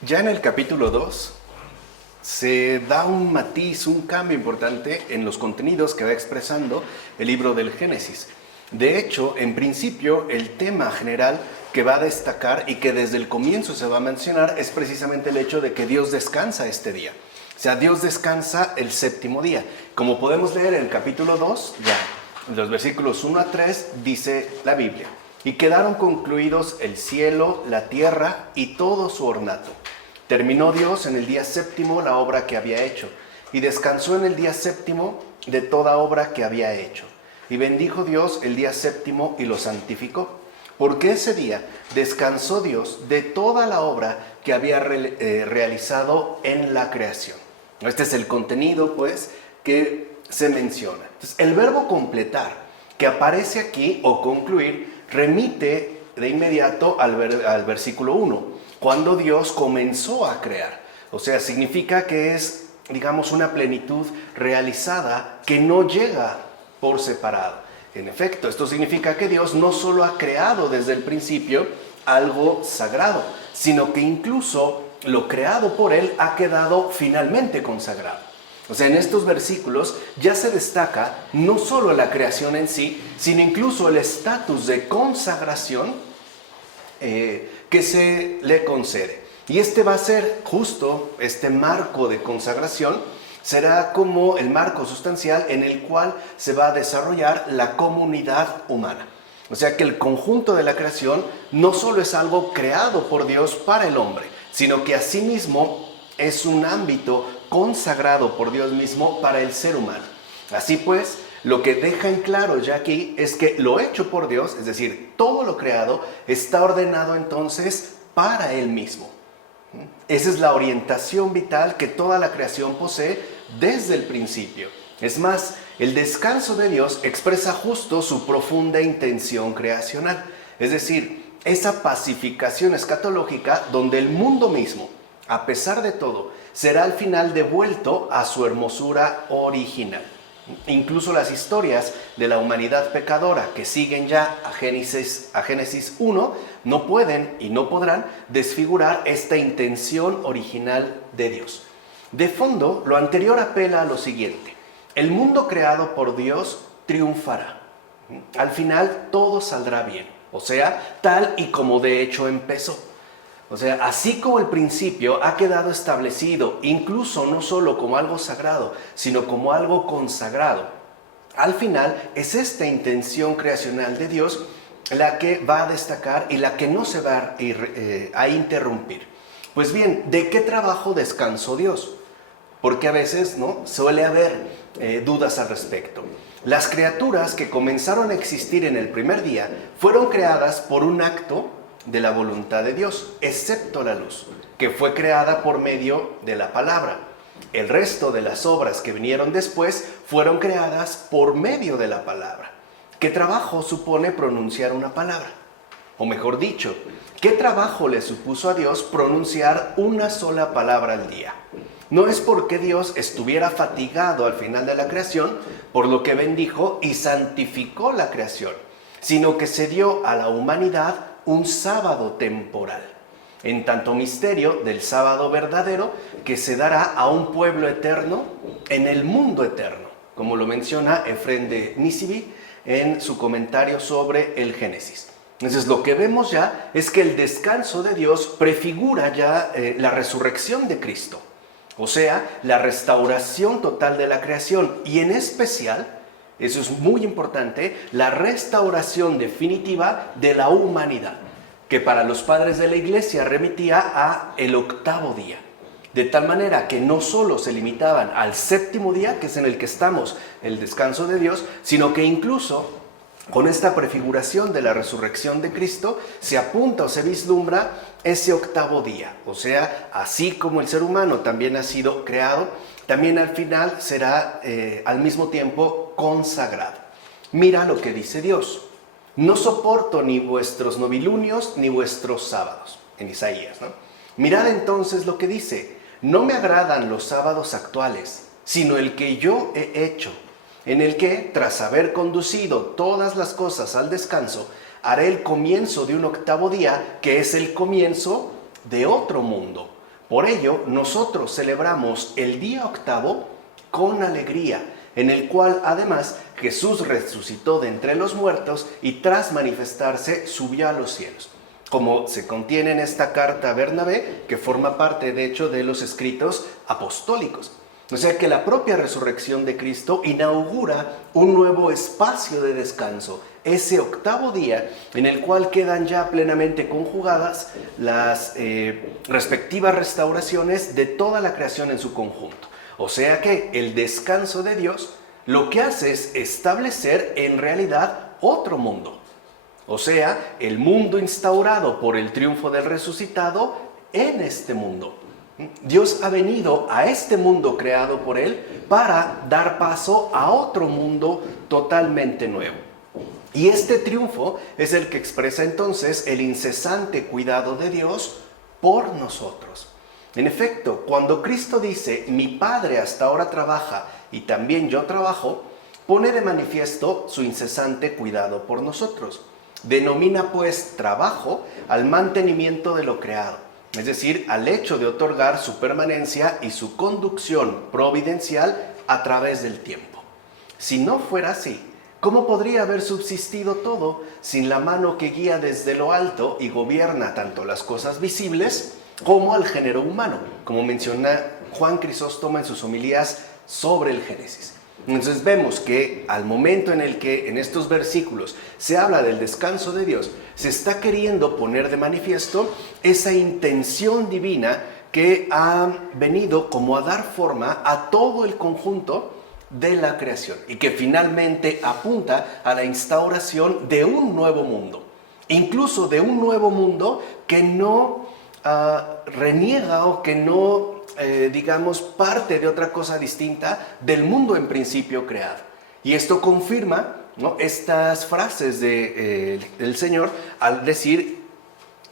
Ya en el capítulo 2 se da un matiz, un cambio importante en los contenidos que va expresando el libro del Génesis. De hecho, en principio, el tema general que va a destacar y que desde el comienzo se va a mencionar es precisamente el hecho de que Dios descansa este día. O sea, Dios descansa el séptimo día. Como podemos leer en el capítulo 2, ya en los versículos 1 a 3, dice la Biblia: y quedaron concluidos el cielo, la tierra y todo su ornato. Terminó Dios en el día séptimo la obra que había hecho, y descansó en el día séptimo de toda obra que había hecho. Y bendijo Dios el día séptimo y lo santificó, porque ese día descansó Dios de toda la obra que había realizado en la creación. Este es el contenido, pues, que se menciona. Entonces, el verbo completar, que aparece aquí, o concluir, remite de inmediato al versículo 1, cuando Dios comenzó a crear. O sea, significa que es, digamos, una plenitud realizada que no llega por separado. En efecto, esto significa que Dios no solo ha creado desde el principio algo sagrado, sino que incluso lo creado por Él ha quedado finalmente consagrado. O sea, en estos versículos ya se destaca no solo la creación en sí, sino incluso el estatus de consagración que se le concede. Y este va a ser justo, este marco de consagración, será como el marco sustancial en el cual se va a desarrollar la comunidad humana. O sea que el conjunto de la creación no solo es algo creado por Dios para el hombre, sino que asimismo es un ámbito consagrado por Dios mismo para el ser humano. Así pues, lo que deja en claro ya aquí es que lo hecho por Dios, es decir, todo lo creado, está ordenado entonces para Él mismo. Esa es la orientación vital que toda la creación posee desde el principio. Es más, el descanso de Dios expresa justo su profunda intención creacional, es decir, esa pacificación escatológica donde el mundo mismo, a pesar de todo, será al final devuelto a su hermosura original. Incluso las historias de la humanidad pecadora que siguen ya a Génesis 1 no pueden y no podrán desfigurar esta intención original de Dios. De fondo, lo anterior apela a lo siguiente: el mundo creado por Dios triunfará. Al final todo saldrá bien, o sea, tal y como de hecho empezó. O sea, así como el principio ha quedado establecido, incluso no solo como algo sagrado, sino como algo consagrado, al final es esta intención creacional de Dios la que va a destacar y la que no se va a interrumpir. Pues bien, ¿de qué trabajo descansó Dios? Porque a veces, ¿no?, suele haber dudas al respecto. Las criaturas que comenzaron a existir en el primer día fueron creadas por un acto de la voluntad de Dios, excepto la luz, que fue creada por medio de la palabra. El resto de las obras que vinieron después fueron creadas por medio de la palabra. ¿Qué trabajo supone pronunciar una palabra? O mejor dicho, ¿qué trabajo le supuso a Dios pronunciar una sola palabra al día? No es porque Dios estuviera fatigado al final de la creación, por lo que bendijo y santificó la creación, sino que se dio a la humanidad un sábado temporal, en tanto misterio del sábado verdadero que se dará a un pueblo eterno en el mundo eterno, como lo menciona Efrén de Nisibi en su comentario sobre el Génesis. Entonces, lo que vemos ya es que el descanso de Dios prefigura ya la resurrección de Cristo, o sea, la restauración total de la creación, y en especial, eso es muy importante, la restauración definitiva de la humanidad, que para los padres de la iglesia remitía a el octavo día. De tal manera que no solo se limitaban al séptimo día, que es en el que estamos, el descanso de Dios, sino que incluso con esta prefiguración de la resurrección de Cristo se apunta o se vislumbra ese octavo día. O sea, así como el ser humano también ha sido creado, también al final será al mismo tiempo consagrado. Mira lo que dice Dios: no soporto ni vuestros novilunios ni vuestros sábados, en Isaías, ¿no? Mirad entonces lo que dice: no me agradan los sábados actuales, sino el que yo he hecho, en el que, tras haber conducido todas las cosas al descanso, haré el comienzo de un octavo día, que es el comienzo de otro mundo, Por ello, nosotros celebramos el día octavo con alegría, en el cual además Jesús resucitó de entre los muertos y tras manifestarse subió a los cielos, como se contiene en esta carta a Bernabé, que forma parte de hecho de los escritos apostólicos. O sea que la propia resurrección de Cristo inaugura un nuevo espacio de descanso, ese octavo día en el cual quedan ya plenamente conjugadas las respectivas restauraciones de toda la creación en su conjunto. O sea que el descanso de Dios lo que hace es establecer en realidad otro mundo. O sea, el mundo instaurado por el triunfo del resucitado en este mundo. Dios ha venido a este mundo creado por Él para dar paso a otro mundo totalmente nuevo. Y este triunfo es el que expresa entonces el incesante cuidado de Dios por nosotros. En efecto, cuando Cristo dice, mi Padre hasta ahora trabaja y también yo trabajo, pone de manifiesto su incesante cuidado por nosotros. Denomina pues trabajo al mantenimiento de lo creado, es decir, al hecho de otorgar su permanencia y su conducción providencial a través del tiempo. Si no fuera así, ¿cómo podría haber subsistido todo sin la mano que guía desde lo alto y gobierna tanto las cosas visibles como al género humano, como menciona Juan Crisóstomo en sus homilías sobre el Génesis? Entonces vemos que al momento en el que en estos versículos se habla del descanso de Dios, se está queriendo poner de manifiesto esa intención divina que ha venido como a dar forma a todo el conjunto de la creación y que finalmente apunta a la instauración de un nuevo mundo, incluso de un nuevo mundo que no reniega o que no parte de otra cosa distinta del mundo en principio creado. Y esto confirma, ¿no?, estas frases del Señor al decir,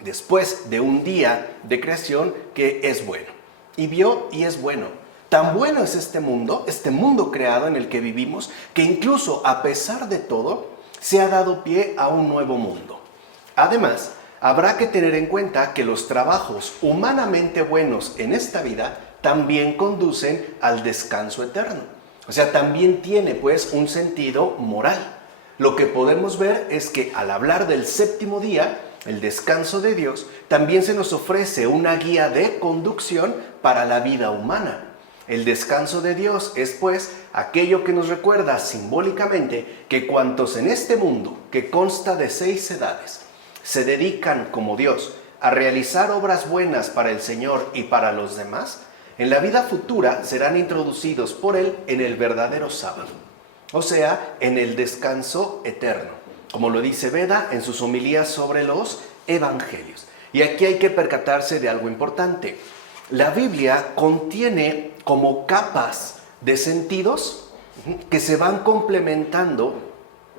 después de un día de creación, que es bueno. Y vio y es bueno. Tan bueno es este mundo creado en el que vivimos, que incluso a pesar de todo, se ha dado pie a un nuevo mundo. Además, habrá que tener en cuenta que los trabajos humanamente buenos en esta vida también conducen al descanso eterno. O sea, también tiene pues un sentido moral. Lo que podemos ver es que al hablar del séptimo día, el descanso de Dios, también se nos ofrece una guía de conducción para la vida humana. El descanso de Dios es pues aquello que nos recuerda simbólicamente que cuantos en este mundo, que consta de 6 edades, se dedican como Dios a realizar obras buenas para el Señor y para los demás, en la vida futura serán introducidos por Él en el verdadero sábado, o sea, en el descanso eterno, como lo dice Beda en sus homilías sobre los evangelios. Y aquí hay que percatarse de algo importante. La Biblia contiene como capas de sentidos que se van complementando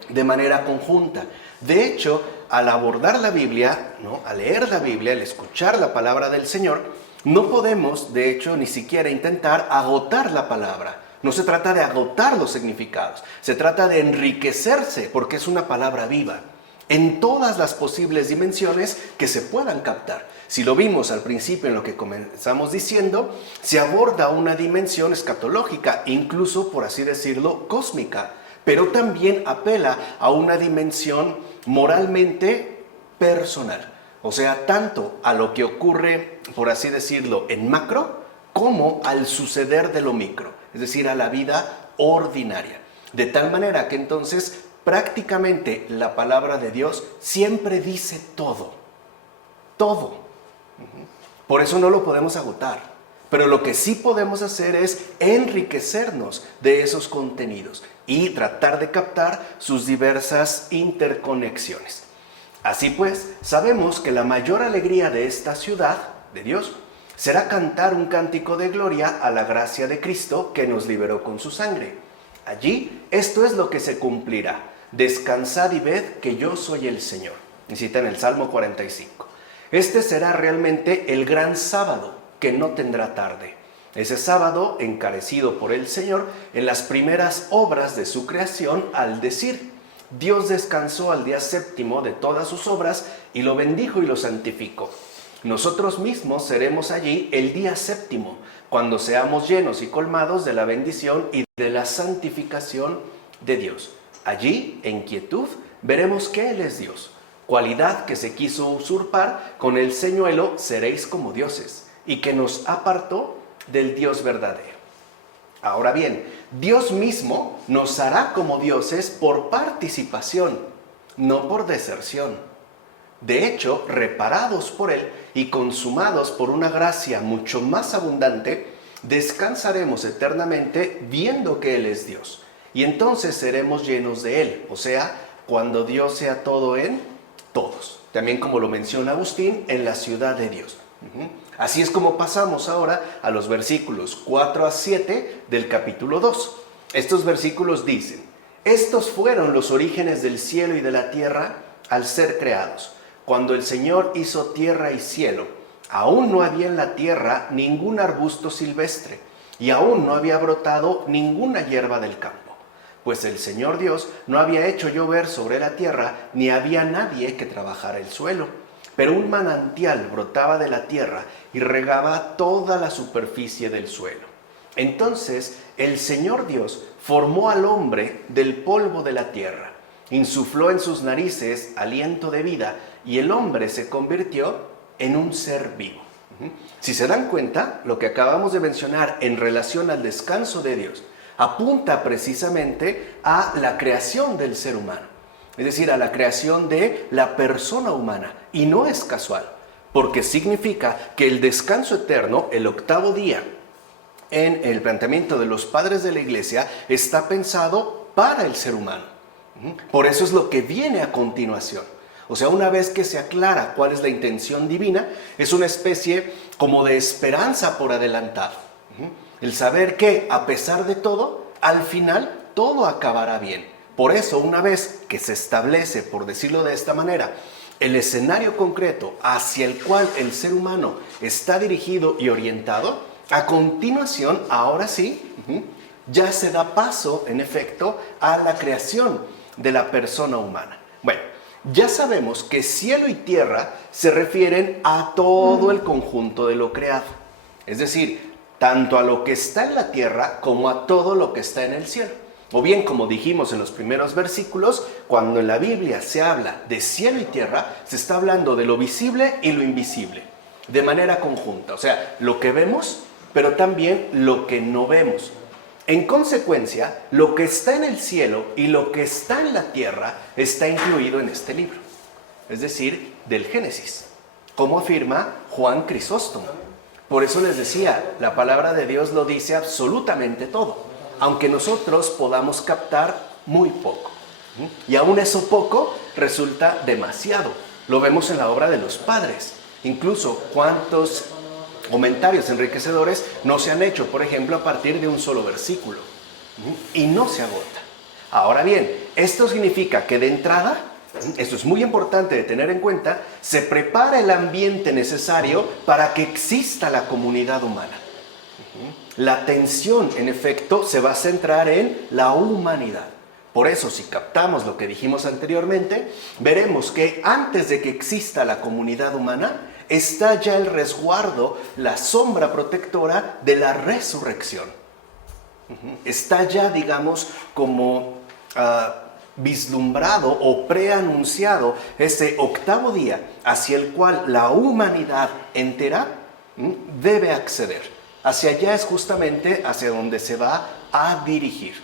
de manera conjunta. De hecho, al abordar la Biblia, ¿no?, al leer la Biblia, al escuchar la palabra del Señor, no podemos, de hecho, ni siquiera intentar agotar la palabra. No se trata de agotar los significados, se trata de enriquecerse, porque es una palabra viva, en todas las posibles dimensiones que se puedan captar. Si lo vimos al principio en lo que comenzamos diciendo, se aborda una dimensión escatológica, incluso, por así decirlo, cósmica, pero también apela a una dimensión moralmente personal. O sea, tanto a lo que ocurre, por así decirlo, en macro, como al suceder de lo micro, es decir, a la vida ordinaria. De tal manera que entonces prácticamente la palabra de Dios siempre dice todo. Todo. Por eso no lo podemos agotar. Pero lo que sí podemos hacer es enriquecernos de esos contenidos y tratar de captar sus diversas interconexiones. Así pues, sabemos que la mayor alegría de esta ciudad, de Dios, será cantar un cántico de gloria a la gracia de Cristo que nos liberó con su sangre. Allí, esto es lo que se cumplirá. Descansad y ved que yo soy el Señor. Y cita en el Salmo 45. Este será realmente el gran sábado que no tendrá tarde. Ese sábado encarecido por el Señor en las primeras obras de su creación al decir: Dios descansó al día séptimo de todas sus obras y lo bendijo y lo santificó. Nosotros mismos seremos allí el día séptimo, cuando seamos llenos y colmados de la bendición y de la santificación de Dios. Allí, en quietud, veremos que Él es Dios, cualidad que se quiso usurpar con el señuelo seréis como dioses, y que nos apartó del Dios verdadero. Ahora bien, Dios mismo nos hará como dioses por participación, no por deserción. De hecho, reparados por Él y consumados por una gracia mucho más abundante, descansaremos eternamente viendo que Él es Dios. Y entonces seremos llenos de Él, o sea, cuando Dios sea todo en todos. También como lo menciona Agustín, en la ciudad de Dios. Así es como pasamos ahora a los versículos 4 a 7 del capítulo 2. Estos versículos dicen: estos fueron los orígenes del cielo y de la tierra al ser creados. Cuando el Señor hizo tierra y cielo, aún no había en la tierra ningún arbusto silvestre, y aún no había brotado ninguna hierba del campo. Pues el Señor Dios no había hecho llover sobre la tierra, ni había nadie que trabajara el suelo. Pero un manantial brotaba de la tierra y regaba toda la superficie del suelo. Entonces el Señor Dios formó al hombre del polvo de la tierra, insufló en sus narices aliento de vida, y el hombre se convirtió en un ser vivo. Si se dan cuenta, lo que acabamos de mencionar en relación al descanso de Dios apunta precisamente a la creación del ser humano, es decir, a la creación de la persona humana, y no es casual, porque significa que el descanso eterno, el octavo día, en el planteamiento de los padres de la Iglesia, está pensado para el ser humano. Por eso es lo que viene a continuación. O sea, una vez que se aclara cuál es la intención divina, es una especie como de esperanza por adelantado. El saber que, a pesar de todo, al final todo acabará bien. Por eso, una vez que se establece, por decirlo de esta manera, el escenario concreto hacia el cual el ser humano está dirigido y orientado, a continuación, ahora sí, ya se da paso, en efecto, a la creación de la persona humana. Bueno, ya sabemos que cielo y tierra se refieren a todo el conjunto de lo creado. Es decir, tanto a lo que está en la tierra como a todo lo que está en el cielo. O bien, como dijimos en los primeros versículos, cuando en la Biblia se habla de cielo y tierra, se está hablando de lo visible y lo invisible, de manera conjunta. O sea, lo que vemos, pero también lo que no vemos. En consecuencia, lo que está en el cielo y lo que está en la tierra está incluido en este libro. Es decir, del Génesis, como afirma Juan Crisóstomo. Por eso les decía, la palabra de Dios lo dice absolutamente todo, aunque nosotros podamos captar muy poco. Y aún eso poco resulta demasiado. Lo vemos en la obra de los padres. Incluso cuántos comentarios enriquecedores no se han hecho, por ejemplo, a partir de un solo versículo. Y no se agota. Ahora bien, esto significa que de entrada, esto es muy importante de tener en cuenta, se prepara el ambiente necesario para que exista la comunidad humana. La atención, en efecto, se va a centrar en la humanidad. Por eso, si captamos lo que dijimos anteriormente, veremos que antes de que exista la comunidad humana, está ya el resguardo, la sombra protectora de la resurrección. Está ya, digamos, como vislumbrado o preanunciado ese octavo día hacia el cual la humanidad entera debe acceder. Hacia allá es justamente hacia donde se va a dirigir.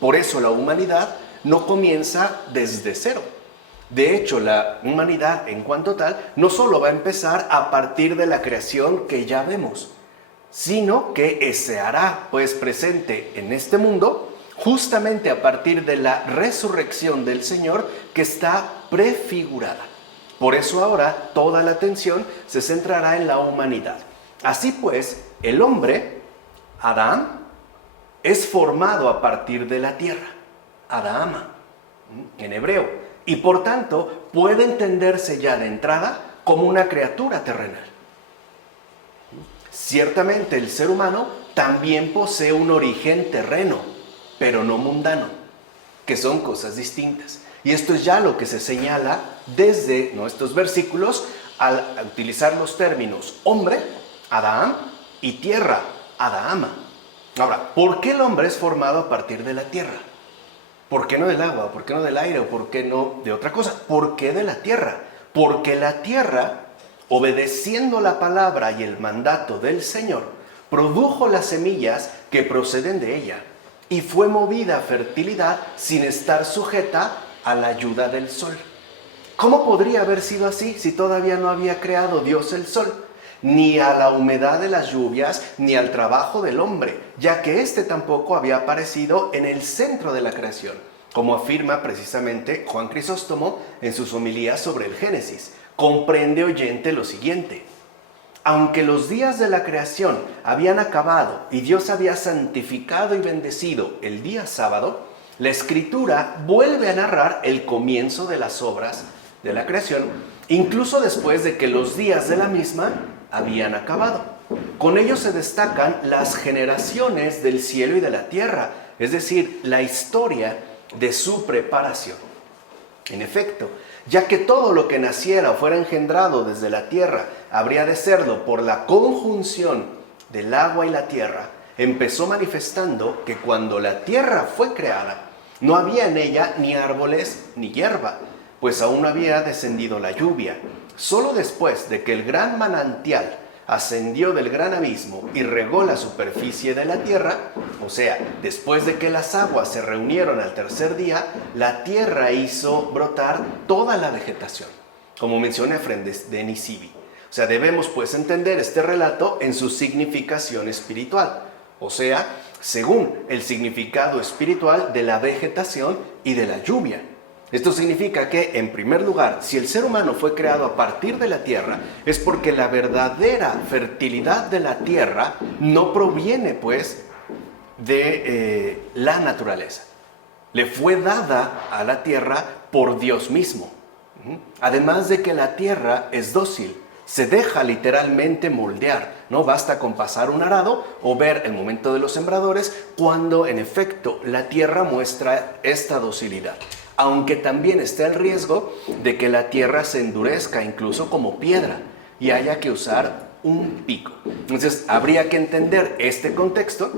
Por eso la humanidad no comienza desde cero. De hecho, la humanidad en cuanto tal no solo va a empezar a partir de la creación que ya vemos, sino que se hará pues presente en este mundo justamente a partir de la resurrección del Señor que está prefigurada. Por eso ahora toda la atención se centrará en la humanidad. Así pues, el hombre, Adán, es formado a partir de la tierra, Adama, en hebreo. Y por tanto puede entenderse ya de entrada como una criatura terrenal. Ciertamente el ser humano también posee un origen terreno, pero no mundano, que son cosas distintas. Y esto es ya lo que se señala desde estos versículos al utilizar los términos hombre, Adán, y tierra, Adama. Ahora, ¿por qué el hombre es formado a partir de la tierra? ¿Por qué no del agua? ¿Por qué no del aire? ¿O por qué no de otra cosa? ¿Por qué de la tierra? Porque la tierra, obedeciendo la palabra y el mandato del Señor, produjo las semillas que proceden de ella y fue movida a fertilidad sin estar sujeta a la ayuda del sol. ¿Cómo podría haber sido así si todavía no había creado Dios el sol? Ni a la humedad de las lluvias, ni al trabajo del hombre, ya que éste tampoco había aparecido en el centro de la creación, como afirma precisamente Juan Crisóstomo en sus homilías sobre el Génesis. Comprende, oyente, lo siguiente: aunque los días de la creación habían acabado y Dios había santificado y bendecido el día sábado, la Escritura vuelve a narrar el comienzo de las obras de la creación, incluso después de que los días de la misma habían acabado. Con ello se destacan las generaciones del cielo y de la tierra, es decir, la historia de su preparación. En efecto, ya que todo lo que naciera o fuera engendrado desde la tierra habría de serlo por la conjunción del agua y la tierra, empezó manifestando que cuando la tierra fue creada, no había en ella ni árboles ni hierba, pues aún no había descendido la lluvia. Solo después de que el gran manantial ascendió del gran abismo y regó la superficie de la tierra, o sea, después de que las aguas se reunieron al tercer día, la tierra hizo brotar toda la vegetación, como menciona Efrén de Nisibi. O sea, debemos pues entender este relato en su significación espiritual, o sea, según el significado espiritual de la vegetación y de la lluvia. Esto significa que, en primer lugar, si el ser humano fue creado a partir de la tierra, es porque la verdadera fertilidad de la tierra no proviene, pues, de la naturaleza. Le fue dada a la tierra por Dios mismo. Además de que la tierra es dócil, se deja literalmente moldear. No basta con pasar un arado o ver el momento de los sembradores cuando, en efecto, la tierra muestra esta docilidad. Aunque también está el riesgo de que la tierra se endurezca incluso como piedra y haya que usar un pico. Entonces habría que entender este contexto,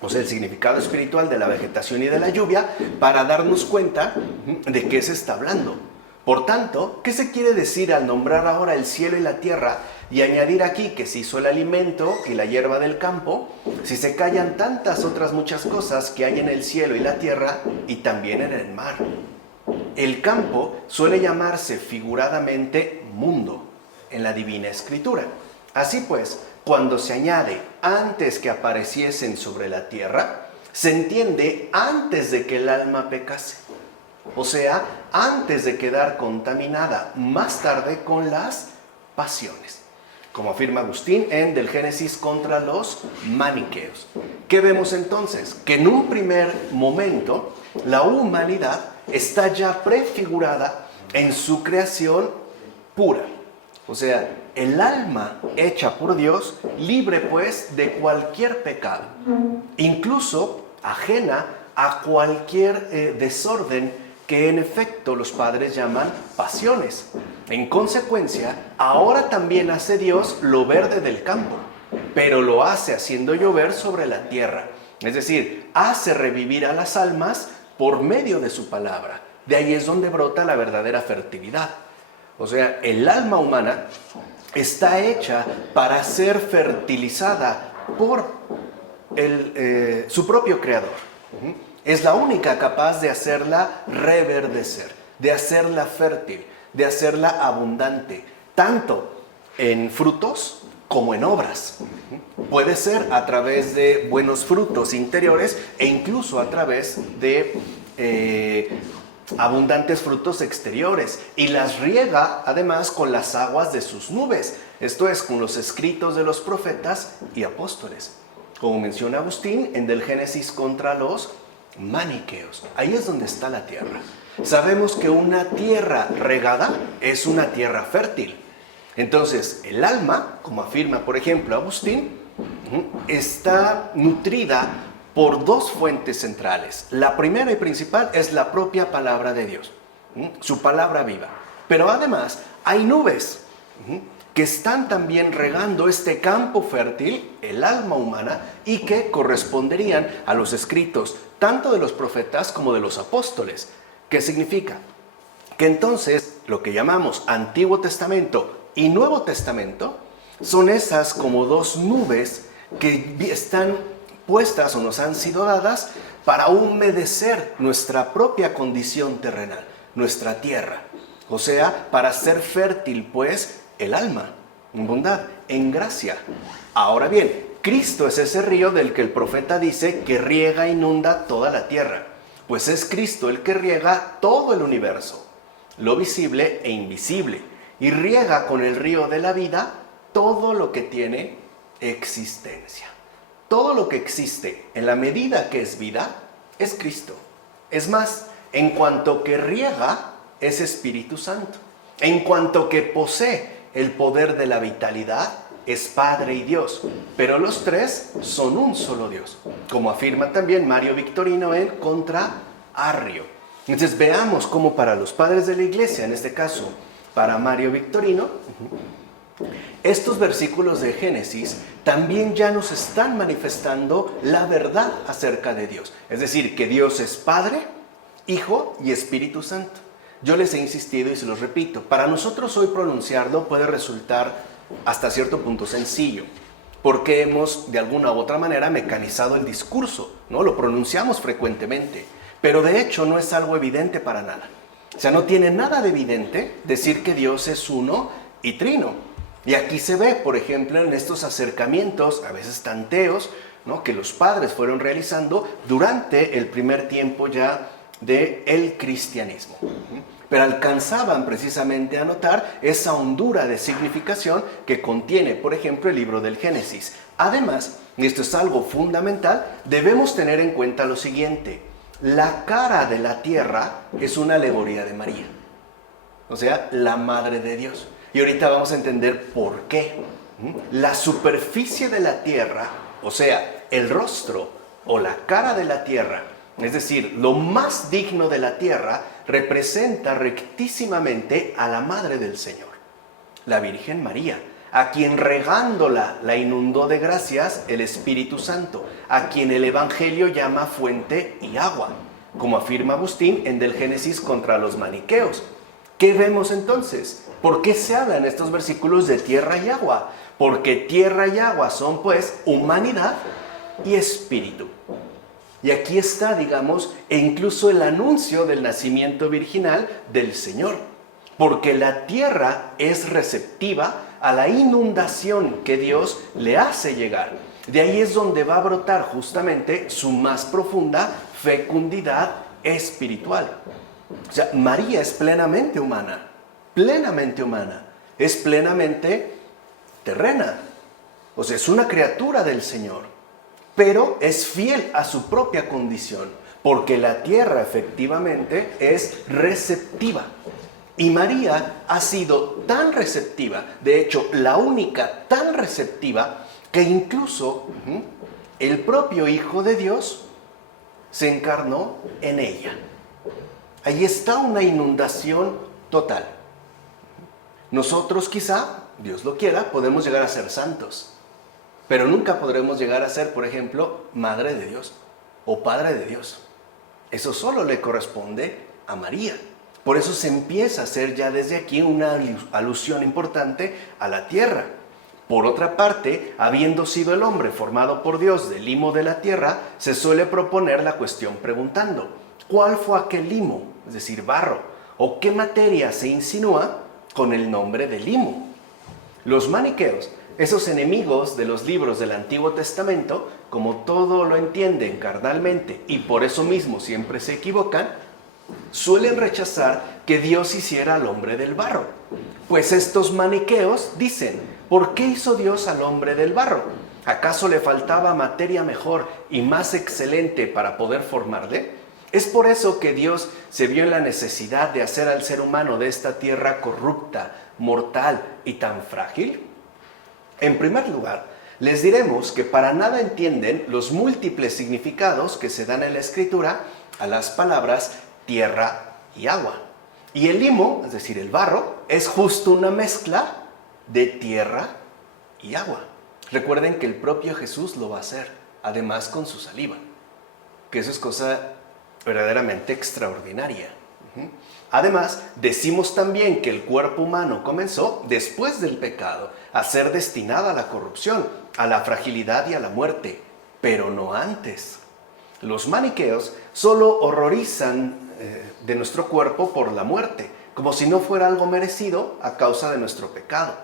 o sea, el significado espiritual de la vegetación y de la lluvia, para darnos cuenta de qué se está hablando. Por tanto, ¿qué se quiere decir al nombrar ahora el cielo y la tierra y añadir aquí que se hizo el alimento y la hierba del campo, si se callan tantas otras muchas cosas que hay en el cielo y la tierra y también en el mar? El campo suele llamarse figuradamente mundo en la Divina Escritura. Así pues, cuando se añade antes que apareciesen sobre la tierra, se entiende antes de que el alma pecase. O sea, antes de quedar contaminada más tarde con las pasiones. Como afirma Agustín en Del Génesis contra los maniqueos. ¿Qué vemos entonces? Que en un primer momento la humanidad está ya prefigurada en su creación pura. O sea, el alma hecha por Dios, libre pues de cualquier pecado, incluso ajena a cualquier desorden que en efecto los padres llaman pasiones. En consecuencia, ahora también hace Dios lo verde del campo, pero lo hace haciendo llover sobre la tierra. Es decir, hace revivir a las almas por medio de su palabra. De ahí es donde brota la verdadera fertilidad. O sea, el alma humana está hecha para ser fertilizada por su propio creador. Es la única capaz de hacerla reverdecer, de hacerla fértil, de hacerla abundante, tanto en frutos como en obras. Puede ser a través de buenos frutos interiores e incluso a través de abundantes frutos exteriores, y las riega además con las aguas de sus nubes, esto es, con los escritos de los profetas y apóstoles, como menciona Agustín en Del Génesis contra los maniqueos. Ahí es donde está la tierra. Sabemos que una tierra regada es una tierra fértil. Entonces, el alma, como afirma por ejemplo Agustín, está nutrida por dos fuentes centrales. La primera y principal es la propia palabra de Dios, su palabra viva. Pero además hay nubes que están también regando este campo fértil, el alma humana, y que corresponderían a los escritos tanto de los profetas como de los apóstoles. ¿Qué significa? Que entonces lo que llamamos Antiguo Testamento y Nuevo Testamento son esas como dos nubes que están puestas o nos han sido dadas para humedecer nuestra propia condición terrenal, nuestra tierra. O sea, para ser fértil pues el alma, en bondad, en gracia. Ahora bien, Cristo es ese río del que el profeta dice que riega e inunda toda la tierra. Pues es Cristo el que riega todo el universo, lo visible e invisible, y riega con el río de la vida todo lo que tiene existencia. Todo lo que existe en la medida que es vida es Cristo. Es más, en cuanto que riega es Espíritu Santo. En cuanto que posee el poder de la vitalidad es Padre y Dios. Pero los tres son un solo Dios, como afirma también Mario Victorino en Contra Arrio. Entonces veamos cómo para los padres de la iglesia, en este caso para Mario Victorino, estos versículos de Génesis también ya nos están manifestando la verdad acerca de Dios. Es decir, que Dios es Padre, Hijo y Espíritu Santo. Yo les he insistido y se los repito, para nosotros hoy pronunciarlo puede resultar hasta cierto punto sencillo, porque hemos de alguna u otra manera mecanizado el discurso, ¿no? Lo pronunciamos frecuentemente, pero de hecho no es algo evidente para nada. O sea, no tiene nada de evidente decir que Dios es uno y trino. Y aquí se ve, por ejemplo, en estos acercamientos, a veces tanteos, ¿no?, que los padres fueron realizando durante el primer tiempo ya del cristianismo. Pero alcanzaban precisamente a notar esa hondura de significación que contiene, por ejemplo, el libro del Génesis. Además, y esto es algo fundamental, debemos tener en cuenta lo siguiente: la cara de la tierra es una alegoría de María, o sea, la Madre de Dios. Y ahorita vamos a entender por qué. La superficie de la tierra, o sea, el rostro o la cara de la tierra, es decir, lo más digno de la tierra, representa rectísimamente a la Madre del Señor, la Virgen María, a quien regándola la inundó de gracias el Espíritu Santo, a quien el Evangelio llama fuente y agua, como afirma Agustín en Del Génesis contra los maniqueos. ¿Qué vemos entonces? ¿Por qué se habla en estos versículos de tierra y agua? Porque tierra y agua son pues humanidad y espíritu. Y aquí está, digamos, e incluso el anuncio del nacimiento virginal del Señor. Porque la tierra es receptiva a la inundación que Dios le hace llegar. De ahí es donde va a brotar justamente su más profunda fecundidad espiritual. O sea, María es plenamente humana, es plenamente terrena. O sea, es una criatura del Señor, pero es fiel a su propia condición, porque la tierra efectivamente es receptiva. Y María ha sido tan receptiva, de hecho, la única tan receptiva, que incluso el propio Hijo de Dios se encarnó en ella. Ahí está una inundación total. Nosotros quizá, Dios lo quiera, podemos llegar a ser santos, pero nunca podremos llegar a ser, por ejemplo, Madre de Dios o Padre de Dios. Eso solo le corresponde a María. Por eso se empieza a hacer ya desde aquí una alusión importante a la tierra. Por otra parte, habiendo sido el hombre formado por Dios del limo de la tierra, se suele proponer la cuestión preguntando: ¿cuál fue aquel limo? Es decir, barro. ¿O qué materia se insinúa con el nombre de limo? Los maniqueos, esos enemigos de los libros del Antiguo Testamento, como todo lo entienden carnalmente y por eso mismo siempre se equivocan, suelen rechazar que Dios hiciera al hombre del barro. Pues estos maniqueos dicen: ¿por qué hizo Dios al hombre del barro? ¿Acaso le faltaba materia mejor y más excelente para poder formarle? ¿Es por eso que Dios se vio en la necesidad de hacer al ser humano de esta tierra corrupta, mortal y tan frágil? En primer lugar, les diremos que para nada entienden los múltiples significados que se dan en la Escritura a las palabras tierra y agua. Y el limo, es decir, el barro, es justo una mezcla de tierra y agua. Recuerden que el propio Jesús lo va a hacer, además con su saliva, que eso es cosa verdaderamente extraordinaria. Además, decimos también que el cuerpo humano comenzó después del pecado a ser destinado a la corrupción, a la fragilidad y a la muerte, pero no antes. Los maniqueos solo horrorizan de nuestro cuerpo por la muerte, como si no fuera algo merecido a causa de nuestro pecado.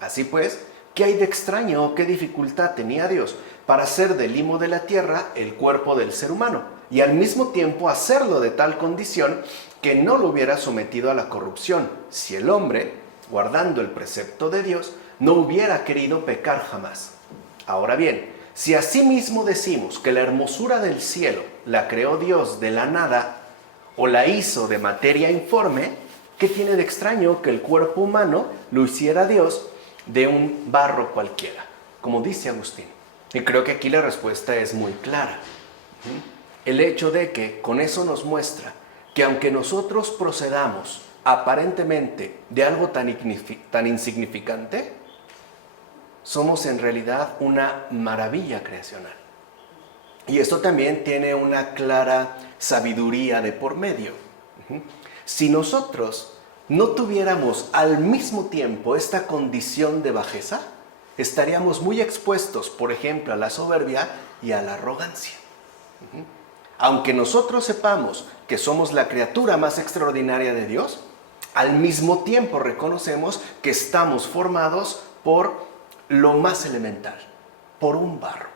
Así pues, ¿qué hay de extraño o qué dificultad tenía Dios para hacer del limo de la tierra el cuerpo del ser humano y al mismo tiempo hacerlo de tal condición que no lo hubiera sometido a la corrupción, si el hombre, guardando el precepto de Dios, no hubiera querido pecar jamás? Ahora bien, si asimismo decimos que la hermosura del cielo la creó Dios de la nada o la hizo de materia informe, ¿qué tiene de extraño que el cuerpo humano lo hiciera Dios de un barro cualquiera? Como dice Agustín. Y creo que aquí la respuesta es muy clara. El hecho de que con eso nos muestra que aunque nosotros procedamos aparentemente de algo tan insignificante, somos en realidad una maravilla creacional. Y esto también tiene una clara sabiduría de por medio. Si nosotros no tuviéramos al mismo tiempo esta condición de bajeza, estaríamos muy expuestos, por ejemplo, a la soberbia y a la arrogancia. Aunque nosotros sepamos que somos la criatura más extraordinaria de Dios, al mismo tiempo reconocemos que estamos formados por lo más elemental, por un barro.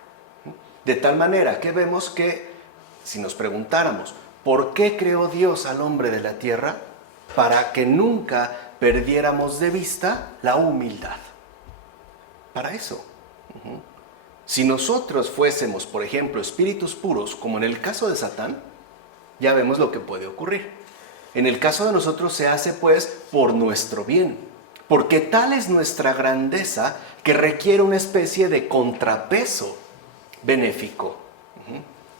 De tal manera que vemos que, si nos preguntáramos, ¿por qué creó Dios al hombre de la tierra? Para que nunca perdiéramos de vista la humildad. Para eso. Si nosotros fuésemos, por ejemplo, espíritus puros, como en el caso de Satán, ya vemos lo que puede ocurrir. En el caso de nosotros se hace pues por nuestro bien, porque tal es nuestra grandeza que requiere una especie de contrapeso benéfico.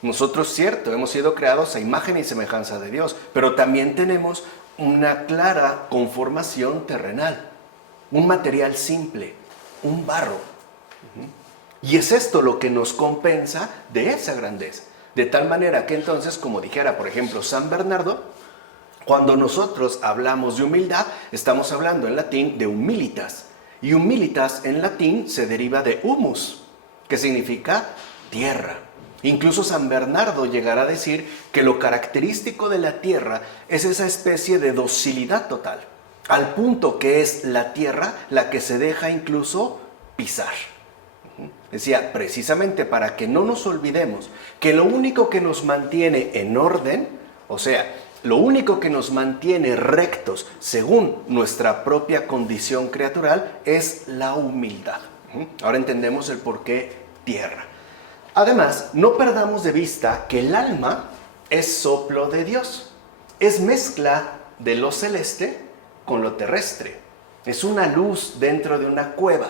Nosotros, cierto, hemos sido creados a imagen y semejanza de Dios, pero también tenemos una clara conformación terrenal, un material simple, un barro. Y es esto lo que nos compensa de esa grandeza. De tal manera que entonces, como dijera por ejemplo San Bernardo, cuando nosotros hablamos de humildad, estamos hablando en latín de humilitas. Y humilitas en latín se deriva de humus, que significa tierra. Incluso San Bernardo llegará a decir que lo característico de la tierra es esa especie de docilidad total, al punto que es la tierra la que se deja incluso pisar. Decía, precisamente para que no nos olvidemos que lo único que nos mantiene en orden, o sea, lo único que nos mantiene rectos según nuestra propia condición creatural es la humildad. Ahora entendemos el por qué tierra. Además, no perdamos de vista que el alma es soplo de Dios. Es mezcla de lo celeste con lo terrestre. Es una luz dentro de una cueva,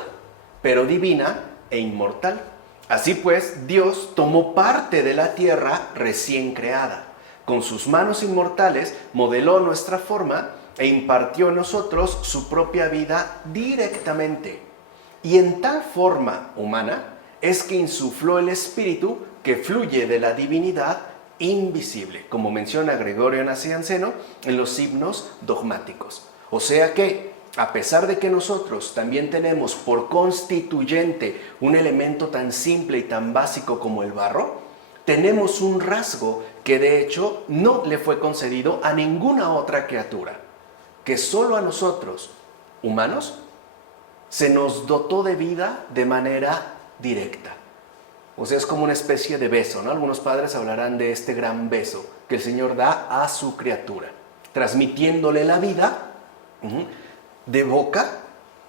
pero divina e inmortal. Así pues, Dios tomó parte de la tierra recién creada. Con sus manos inmortales modeló nuestra forma e impartió en nosotros su propia vida directamente. Y en tal forma humana es que insufló el espíritu que fluye de la divinidad invisible, como menciona Gregorio Nacianceno en los himnos dogmáticos. O sea que, a pesar de que nosotros también tenemos por constituyente un elemento tan simple y tan básico como el barro, tenemos un rasgo que de hecho no le fue concedido a ninguna otra criatura, que solo a nosotros, humanos, se nos dotó de vida de manera directa. O sea, es como una especie de beso, ¿no? Algunos padres hablarán de este gran beso que el Señor da a su criatura, transmitiéndole la vida de boca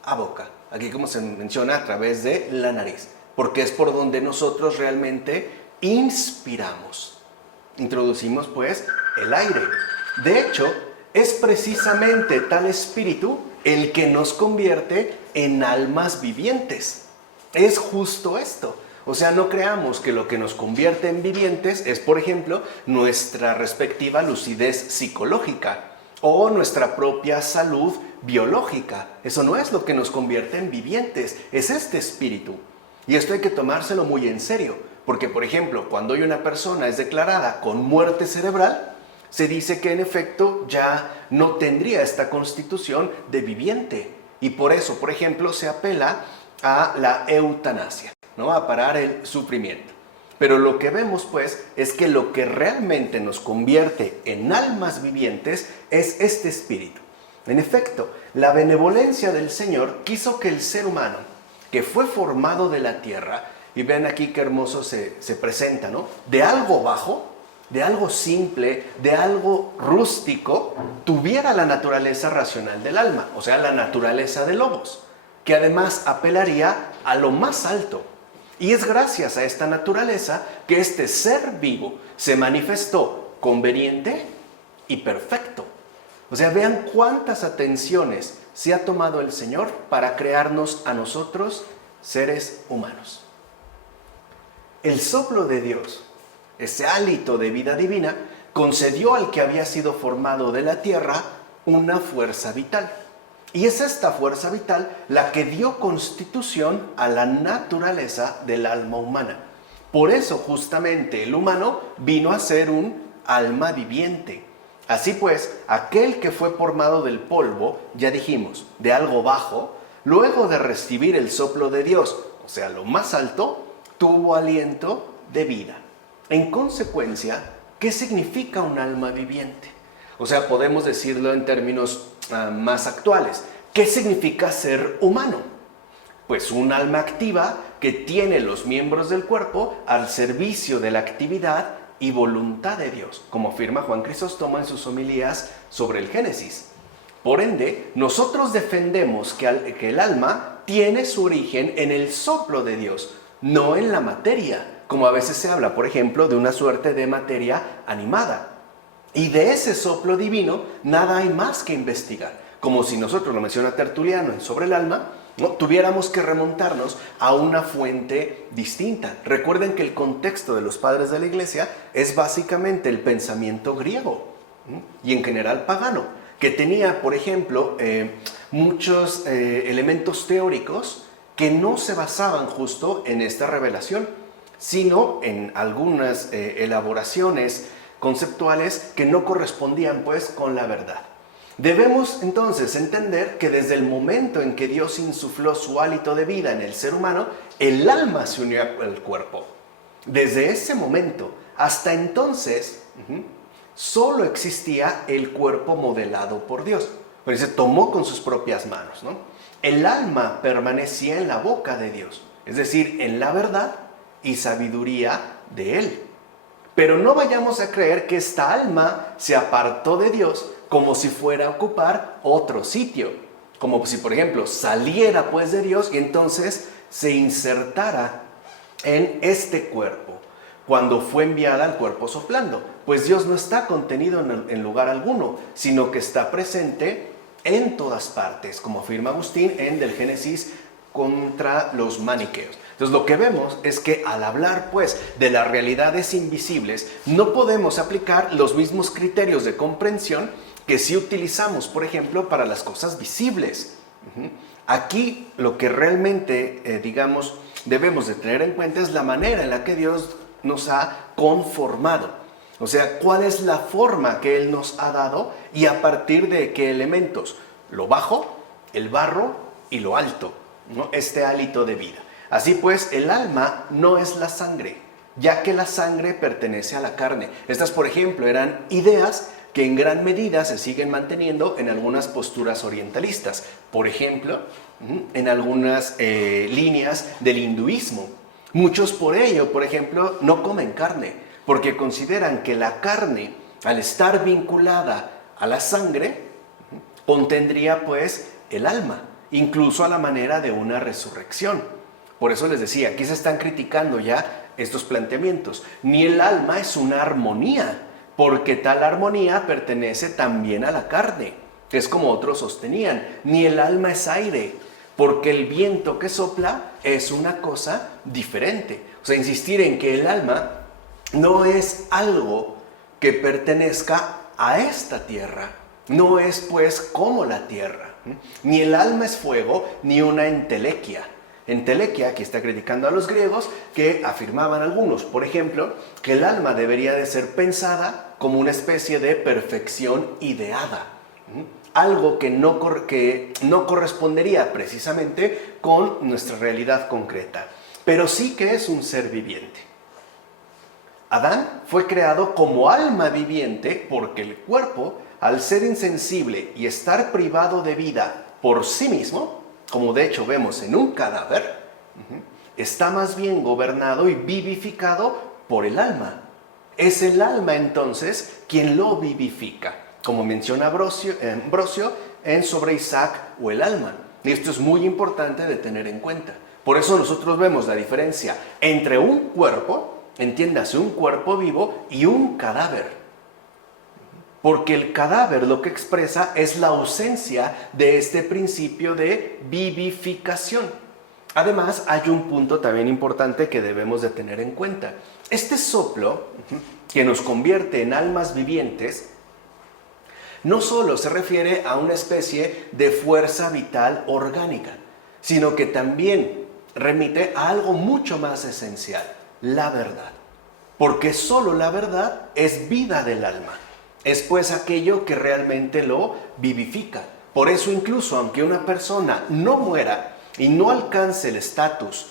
a boca. Aquí, como se menciona, a través de la nariz, porque es por donde nosotros realmente inspiramos. Introducimos pues el aire. De hecho, es precisamente tal espíritu el que nos convierte en almas vivientes. Es justo esto. O sea, no creamos que lo que nos convierte en vivientes es, por ejemplo, nuestra respectiva lucidez psicológica o nuestra propia salud biológica. Eso no es lo que nos convierte en vivientes, es este espíritu. Y esto hay que tomárselo muy en serio, porque por ejemplo, cuando hoy una persona es declarada con muerte cerebral, se dice que en efecto ya no tendría esta constitución de viviente. Y por eso, por ejemplo, se apela a la eutanasia, ¿no? A parar el sufrimiento. Pero lo que vemos pues es que lo que realmente nos convierte en almas vivientes es este espíritu. En efecto, la benevolencia del Señor quiso que el ser humano, que fue formado de la tierra, y vean aquí qué hermoso se presenta, ¿no? De algo bajo, de algo simple, de algo rústico, tuviera la naturaleza racional del alma, o sea, la naturaleza de logos, que además apelaría a lo más alto. Y es gracias a esta naturaleza que este ser vivo se manifestó conveniente y perfecto. O sea, vean cuántas atenciones se ha tomado el Señor para crearnos a nosotros, seres humanos. El soplo de Dios, ese hálito de vida divina, concedió al que había sido formado de la tierra una fuerza vital. Y es esta fuerza vital la que dio constitución a la naturaleza del alma humana. Por eso justamente el humano vino a ser un alma viviente. Así pues, aquel que fue formado del polvo, ya dijimos, de algo bajo, luego de recibir el soplo de Dios, o sea, lo más alto, tuvo aliento de vida. En consecuencia, ¿qué significa un alma viviente? O sea, podemos decirlo en términos más actuales. ¿Qué significa ser humano? Pues un alma activa que tiene los miembros del cuerpo al servicio de la actividad y voluntad de Dios, como afirma Juan Crisóstomo en sus homilías sobre el Génesis. Por ende, nosotros defendemos que el alma tiene su origen en el soplo de Dios, no en la materia, como a veces se habla, por ejemplo, de una suerte de materia animada. Y de ese soplo divino nada hay más que investigar. Como si nosotros, lo menciona Tertuliano sobre el alma, ¿no? Tuviéramos que remontarnos a una fuente distinta. Recuerden que el contexto de los padres de la Iglesia es básicamente el pensamiento griego, ¿no? Y en general pagano, que tenía, por ejemplo, muchos elementos teóricos que no se basaban justo en esta revelación, sino en algunas elaboraciones conceptuales que no correspondían pues con la verdad. Debemos entonces entender que desde el momento en que Dios insufló su hálito de vida en el ser humano, el alma se unió al cuerpo. Desde ese momento hasta entonces, solo existía el cuerpo modelado por Dios. Pero se tomó con sus propias manos, ¿no? El alma permanecía en la boca de Dios, es decir, en la verdad y sabiduría de Él. Pero no vayamos a creer que esta alma se apartó de Dios como si fuera a ocupar otro sitio. Como si, por ejemplo, saliera pues de Dios y entonces se insertara en este cuerpo cuando fue enviada al cuerpo soplando. Pues Dios no está contenido en lugar alguno, sino que está presente en todas partes, como afirma Agustín en Del Génesis contra los maniqueos. Entonces lo que vemos es que al hablar pues de las realidades invisibles, no podemos aplicar los mismos criterios de comprensión que sí utilizamos, por ejemplo, para las cosas visibles. Aquí lo que realmente, debemos de tener en cuenta es la manera en la que Dios nos ha conformado. O sea, cuál es la forma que Él nos ha dado y a partir de qué elementos. Lo bajo, el barro y lo alto, ¿no? Este hálito de vida. Así pues, el alma no es la sangre, ya que la sangre pertenece a la carne. Estas, por ejemplo, eran ideas que en gran medida se siguen manteniendo en algunas posturas orientalistas. Por ejemplo, en algunas líneas del hinduismo. Muchos por ello, por ejemplo, no comen carne, porque consideran que la carne, al estar vinculada a la sangre, contendría pues el alma, incluso a la manera de una resurrección. Por eso les decía, aquí se están criticando ya estos planteamientos. Ni el alma es una armonía, porque tal armonía pertenece también a la carne, que es como otros sostenían. Ni el alma es aire, porque el viento que sopla es una cosa diferente. O sea, insistir en que el alma no es algo que pertenezca a esta tierra, no es pues como la tierra. Ni el alma es fuego, ni una entelequia. Entelequia, aquí está criticando a los griegos, que afirmaban algunos, por ejemplo, que el alma debería de ser pensada como una especie de perfección ideada. Algo que no correspondería precisamente con nuestra realidad concreta, pero sí que es un ser viviente. Adán fue creado como alma viviente porque el cuerpo, al ser insensible y estar privado de vida por sí mismo, como de hecho vemos en un cadáver, está más bien gobernado y vivificado por el alma. Es el alma entonces quien lo vivifica, como menciona Ambrosio en Sobre Isaac o el alma. Y esto es muy importante de tener en cuenta. Por eso nosotros vemos la diferencia entre un cuerpo, entiéndase, un cuerpo vivo y un cadáver. Porque el cadáver lo que expresa es la ausencia de este principio de vivificación. Además, hay un punto también importante que debemos de tener en cuenta. Este soplo, que nos convierte en almas vivientes, no solo se refiere a una especie de fuerza vital orgánica, sino que también remite a algo mucho más esencial, la verdad. Porque solo la verdad es vida del alma. Es pues aquello que realmente lo vivifica. Por eso incluso aunque una persona no muera y no alcance el estatus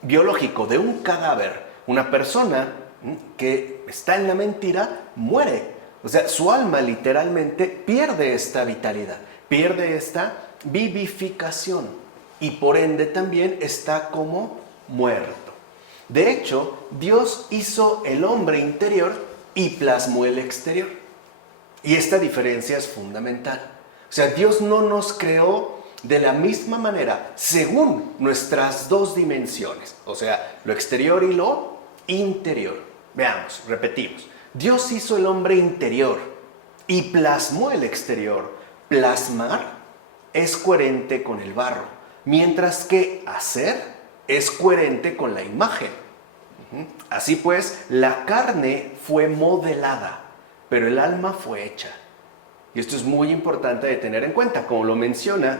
biológico de un cadáver, una persona que está en la mentira muere. O sea, su alma literalmente pierde esta vitalidad, pierde esta vivificación y por ende también está como muerto. De hecho, Dios hizo el hombre interior y plasmó el exterior. Y esta diferencia es fundamental. O sea, Dios no nos creó de la misma manera según nuestras dos dimensiones, o sea, lo exterior y lo interior. Veamos, repetimos. Dios hizo el hombre interior y plasmó el exterior. Plasmar es coherente con el barro, mientras que hacer es coherente con la imagen. Así pues, la carne fue modelada, pero el alma fue hecha. Y esto es muy importante de tener en cuenta, como lo menciona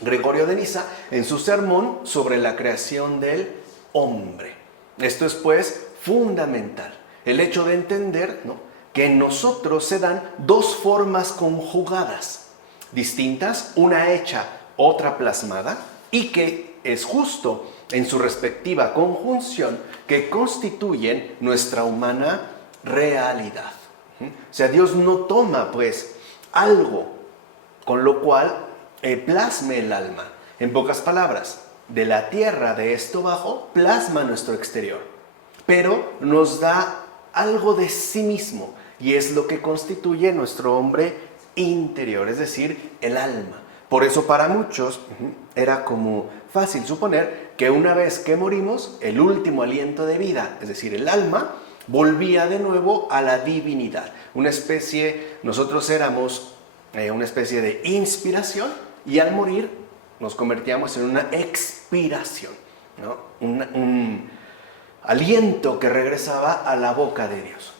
Gregorio de Nisa en su sermón sobre la creación del hombre. Esto es pues fundamental. El hecho de entender, ¿no?, que en nosotros se dan dos formas conjugadas, distintas, una hecha, otra plasmada, y que es justo en su respectiva conjunción que constituyen nuestra humana realidad. O sea, Dios no toma pues algo con lo cual plasme el alma. En pocas palabras, de la tierra, de esto bajo, plasma nuestro exterior, pero nos da algo de sí mismo y es lo que constituye nuestro hombre interior, es decir, el alma. Por eso para muchos era como fácil suponer que una vez que morimos, el último aliento de vida, es decir, el alma, volvía de nuevo a la divinidad. Nosotros éramos una especie de inspiración y al morir nos convertíamos en una expiración, ¿no? Un aliento que regresaba a la boca de Dios.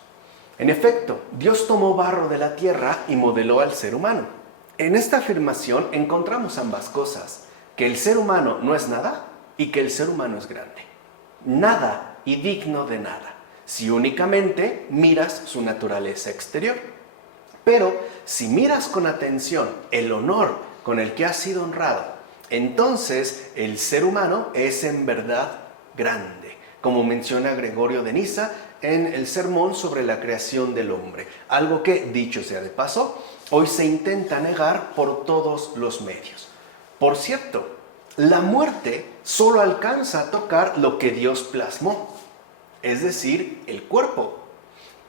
En efecto, Dios tomó barro de la tierra y modeló al ser humano. En esta afirmación encontramos ambas cosas, que el ser humano no es nada y que el ser humano es grande. Nada y digno de nada, si únicamente miras su naturaleza exterior. Pero si miras con atención el honor con el que ha sido honrado, entonces el ser humano es en verdad grande, como menciona Gregorio de Nisa en el sermón sobre la creación del hombre, algo que, dicho sea de paso, hoy se intenta negar por todos los medios. Por cierto, la muerte solo alcanza a tocar lo que Dios plasmó, es decir, el cuerpo.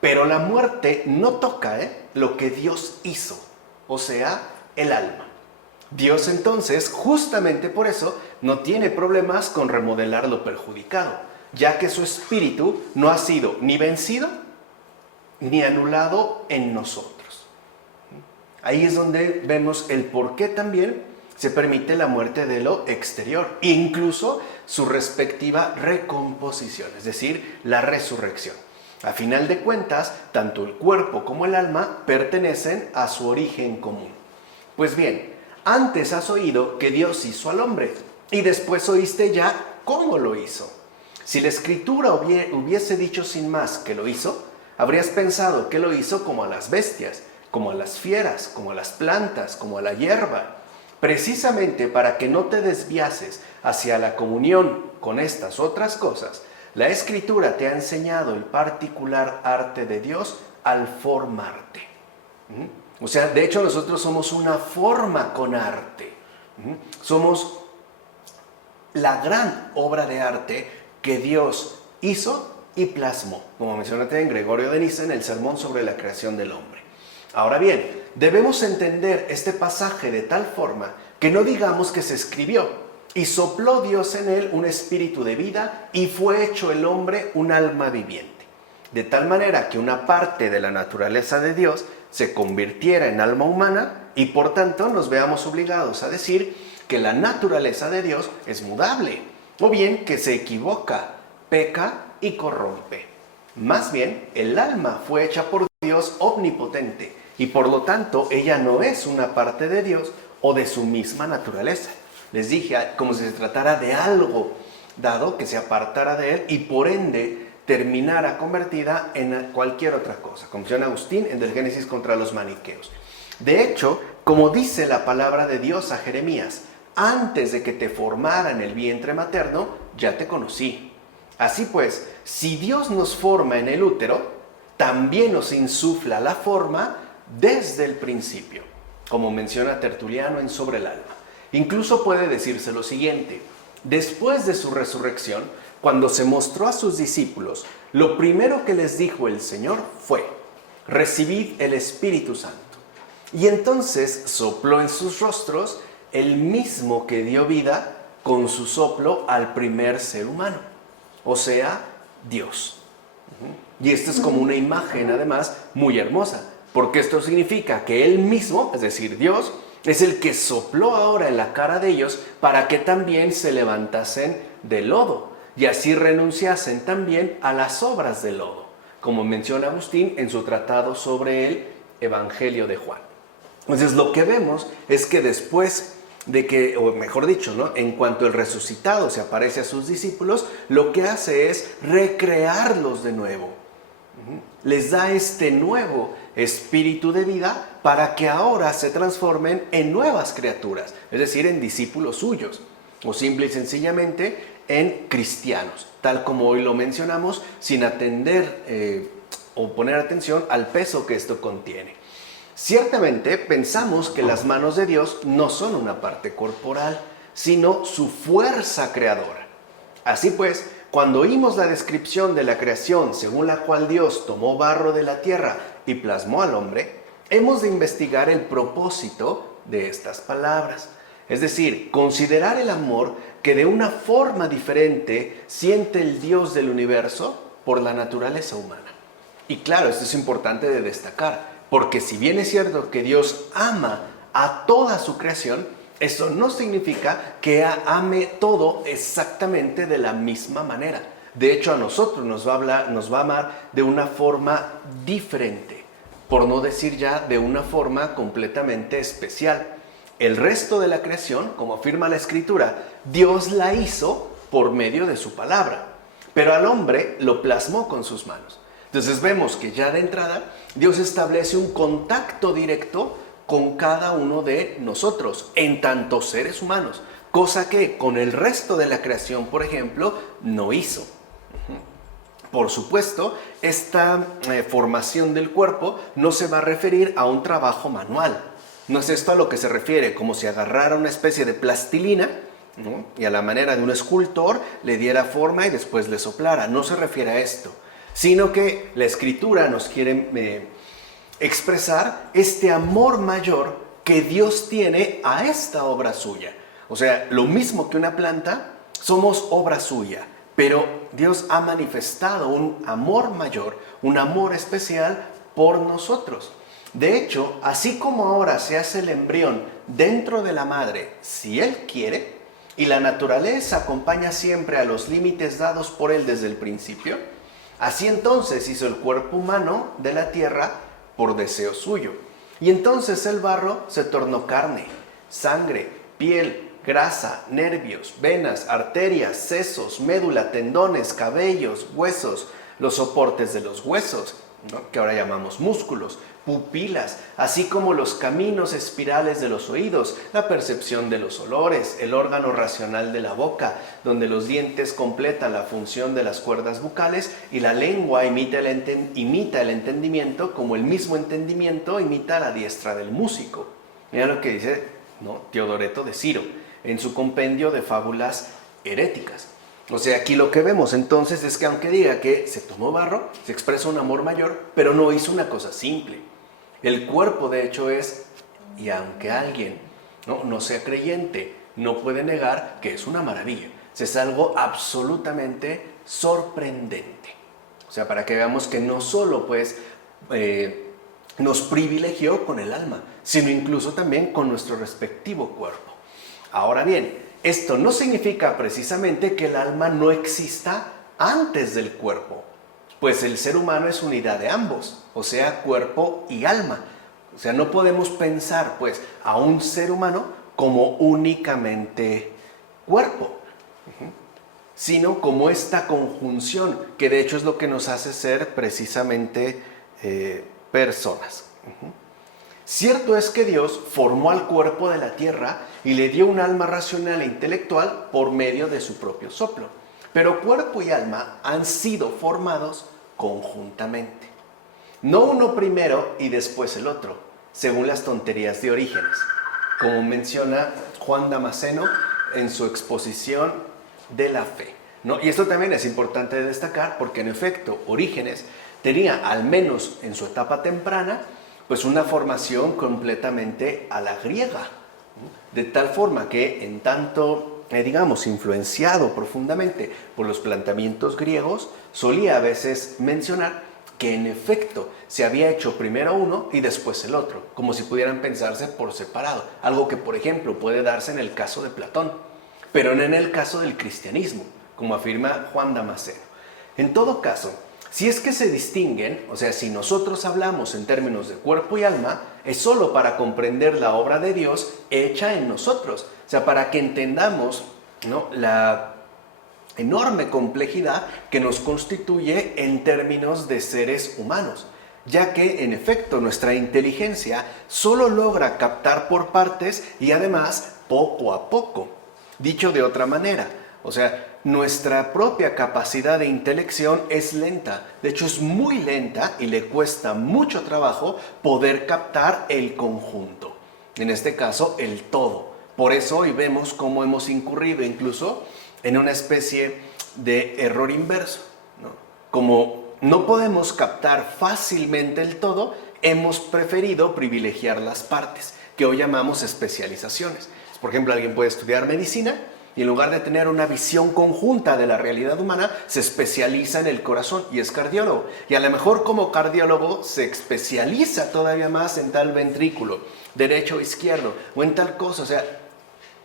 Pero la muerte no toca lo que Dios hizo, o sea, el alma. Dios entonces, justamente por eso, no tiene problemas con remodelar lo perjudicado, ya que su espíritu no ha sido ni vencido ni anulado en nosotros. Ahí es donde vemos el por qué también se permite la muerte de lo exterior, incluso su respectiva recomposición, es decir, la resurrección. A final de cuentas, tanto el cuerpo como el alma pertenecen a su origen común. Pues bien, antes has oído que Dios hizo al hombre y después oíste ya cómo lo hizo. Si la Escritura hubiese dicho sin más que lo hizo, habrías pensado que lo hizo como a las bestias, como a las fieras, como a las plantas, como a la hierba. Precisamente para que no te desviases hacia la comunión con estas otras cosas, la Escritura te ha enseñado el particular arte de Dios al formarte. O sea, de hecho nosotros somos una forma con arte. Somos la gran obra de arte que Dios hizo y plasmó, como menciona también Gregorio de Niza en el sermón sobre la creación del hombre. Ahora bien, debemos entender este pasaje de tal forma que no digamos que se escribió y sopló Dios en él un espíritu de vida y fue hecho el hombre un alma viviente. De tal manera que una parte de la naturaleza de Dios se convirtiera en alma humana y por tanto nos veamos obligados a decir que la naturaleza de Dios es mudable, o bien que se equivoca, peca y corrompe. Más bien, el alma fue hecha por Dios omnipotente y por lo tanto ella no es una parte de Dios o de su misma naturaleza. Les dije, como si se tratara de algo dado que se apartara de él y por ende terminara convertida en cualquier otra cosa, como menciona Agustín en Del Génesis contra los maniqueos. De hecho, como dice la palabra de Dios a Jeremías, antes de que te formara en el vientre materno, ya te conocí. Así pues, si Dios nos forma en el útero, también nos insufla la forma desde el principio, como menciona Tertuliano en Sobre el Alma. Incluso puede decirse lo siguiente: después de su resurrección, cuando se mostró a sus discípulos, lo primero que les dijo el Señor fue: recibid el Espíritu Santo. Y entonces sopló en sus rostros el mismo que dio vida con su soplo al primer ser humano, o sea, Dios. Y esto es como una imagen además muy hermosa, porque esto significa que Él mismo, es decir, Dios, es el que sopló ahora en la cara de ellos para que también se levantasen del lodo y así renunciasen también a las obras del lodo, como menciona Agustín en su tratado sobre el Evangelio de Juan. Entonces lo que vemos es que después de que, o mejor dicho, ¿no?, en cuanto el resucitado se aparece a sus discípulos, lo que hace es recrearlos de nuevo. Les da este nuevo espíritu de vida para que ahora se transformen en nuevas criaturas, es decir, en discípulos suyos, o simple y sencillamente en cristianos, tal como hoy lo mencionamos, sin atender o poner atención al peso que esto contiene. Ciertamente pensamos que las manos de Dios no son una parte corporal, sino su fuerza creadora. Así pues, cuando oímos la descripción de la creación según la cual Dios tomó barro de la tierra y plasmó al hombre, hemos de investigar el propósito de estas palabras. Es decir, considerar el amor que de una forma diferente siente el Dios del universo por la naturaleza humana. Y claro, esto es importante de destacar, porque si bien es cierto que Dios ama a toda su creación, eso no significa que ame todo exactamente de la misma manera. De hecho, a nosotros nos va a amar de una forma diferente, por no decir ya de una forma completamente especial. El resto de la creación, como afirma la Escritura, Dios la hizo por medio de su palabra, pero al hombre lo plasmó con sus manos. Entonces vemos que ya de entrada Dios establece un contacto directo con cada uno de nosotros, en tanto seres humanos, cosa que con el resto de la creación, por ejemplo, no hizo. Por supuesto, esta formación del cuerpo no se va a referir a un trabajo manual. No es esto a lo que se refiere, como si agarrara una especie de plastilina, ¿no?, y a la manera de un escultor le diera forma y después le soplara. No se refiere a esto, sino que la Escritura nos quiere expresar este amor mayor que Dios tiene a esta obra suya. O sea, lo mismo que una planta, somos obra suya, pero Dios ha manifestado un amor mayor, un amor especial por nosotros. De hecho, así como ahora se hace el embrión dentro de la madre, si Él quiere, y la naturaleza acompaña siempre a los límites dados por Él desde el principio, así entonces hizo el cuerpo humano de la tierra por deseo suyo. Y entonces el barro se tornó carne, sangre, piel, grasa, nervios, venas, arterias, sesos, médula, tendones, cabellos, huesos, los soportes de los huesos, ¿no?, que ahora llamamos músculos, pupilas, así como los caminos espirales de los oídos, la percepción de los olores, el órgano racional de la boca, donde los dientes completan la función de las cuerdas bucales y la lengua imita el entendimiento, como el mismo entendimiento imita la diestra del músico. Mira lo que dice, ¿no?, Teodoreto de Ciro en su compendio de fábulas heréticas. O sea, aquí lo que vemos entonces es que aunque diga que se tomó barro, se expresa un amor mayor, pero no hizo una cosa simple. El cuerpo, de hecho, y aunque alguien no sea creyente, no puede negar que es una maravilla. Es algo absolutamente sorprendente. O sea, para que veamos que no solo pues nos privilegió con el alma, sino incluso también con nuestro respectivo cuerpo. Ahora bien, esto no significa precisamente que el alma no exista antes del cuerpo, pues el ser humano es unidad de ambos, o sea, cuerpo y alma. O sea, no podemos pensar pues a un ser humano como únicamente cuerpo, sino como esta conjunción, que de hecho es lo que nos hace ser precisamente personas. Cierto es que Dios formó al cuerpo de la tierra y le dio un alma racional e intelectual por medio de su propio soplo. Pero cuerpo y alma han sido formados conjuntamente. No uno primero y después el otro, según las tonterías de Orígenes, como menciona Juan Damasceno en su exposición de la fe, ¿no? Y esto también es importante destacar porque en efecto Orígenes tenía, al menos en su etapa temprana, pues una formación completamente a la griega, de tal forma que en tanto, digamos, influenciado profundamente por los planteamientos griegos, solía a veces mencionar que en efecto se había hecho primero uno y después el otro, como si pudieran pensarse por separado, algo que por ejemplo puede darse en el caso de Platón, pero no en el caso del cristianismo, como afirma Juan Damasceno. En todo caso, si es que se distinguen, o sea, si nosotros hablamos en términos de cuerpo y alma, es solo para comprender la obra de Dios hecha en nosotros, o sea, para que entendamos, ¿no?, la enorme complejidad que nos constituye en términos de seres humanos, ya que en efecto nuestra inteligencia solo logra captar por partes y además poco a poco. Dicho de otra manera, o sea, nuestra propia capacidad de intelección es lenta, de hecho es muy lenta y le cuesta mucho trabajo poder captar el conjunto, en este caso el todo. Por eso hoy vemos cómo hemos incurrido incluso en una especie de error inverso, ¿no? Como no podemos captar fácilmente el todo, hemos preferido privilegiar las partes, que hoy llamamos especializaciones. Por ejemplo, alguien puede estudiar medicina y en lugar de tener una visión conjunta de la realidad humana, se especializa en el corazón y es cardiólogo. Y a lo mejor como cardiólogo se especializa todavía más en tal ventrículo, derecho o izquierdo, o en tal cosa, o sea,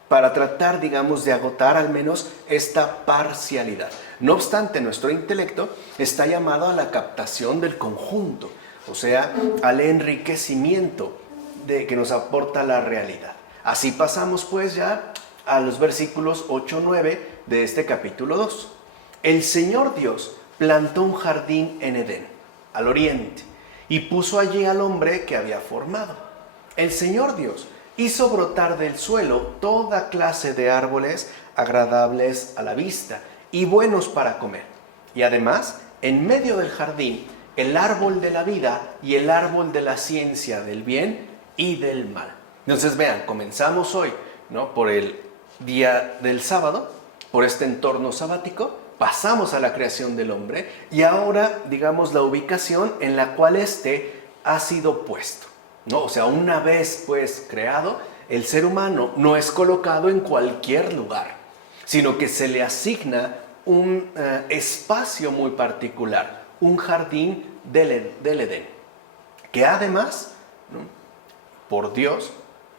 para tratar, digamos, de agotar al menos esta parcialidad. No obstante, nuestro intelecto está llamado a la captación del conjunto, o sea, al enriquecimiento que nos aporta la realidad. Así pasamos pues ya a los versículos 8-9 de este capítulo 2. El Señor Dios plantó un jardín en Edén, al oriente, y puso allí al hombre que había formado. El Señor Dios hizo brotar del suelo toda clase de árboles agradables a la vista y buenos para comer. Y además, en medio del jardín, el árbol de la vida y el árbol de la ciencia del bien y del mal. Entonces vean, comenzamos hoy, ¿no?, por el día del sábado, por este entorno sabático, pasamos a la creación del hombre y ahora, digamos, la ubicación en la cual éste ha sido puesto, ¿no? O sea, una vez pues creado, el ser humano no es colocado en cualquier lugar, sino que se le asigna un espacio muy particular, un jardín del Edén, que además, ¿no?, por Dios,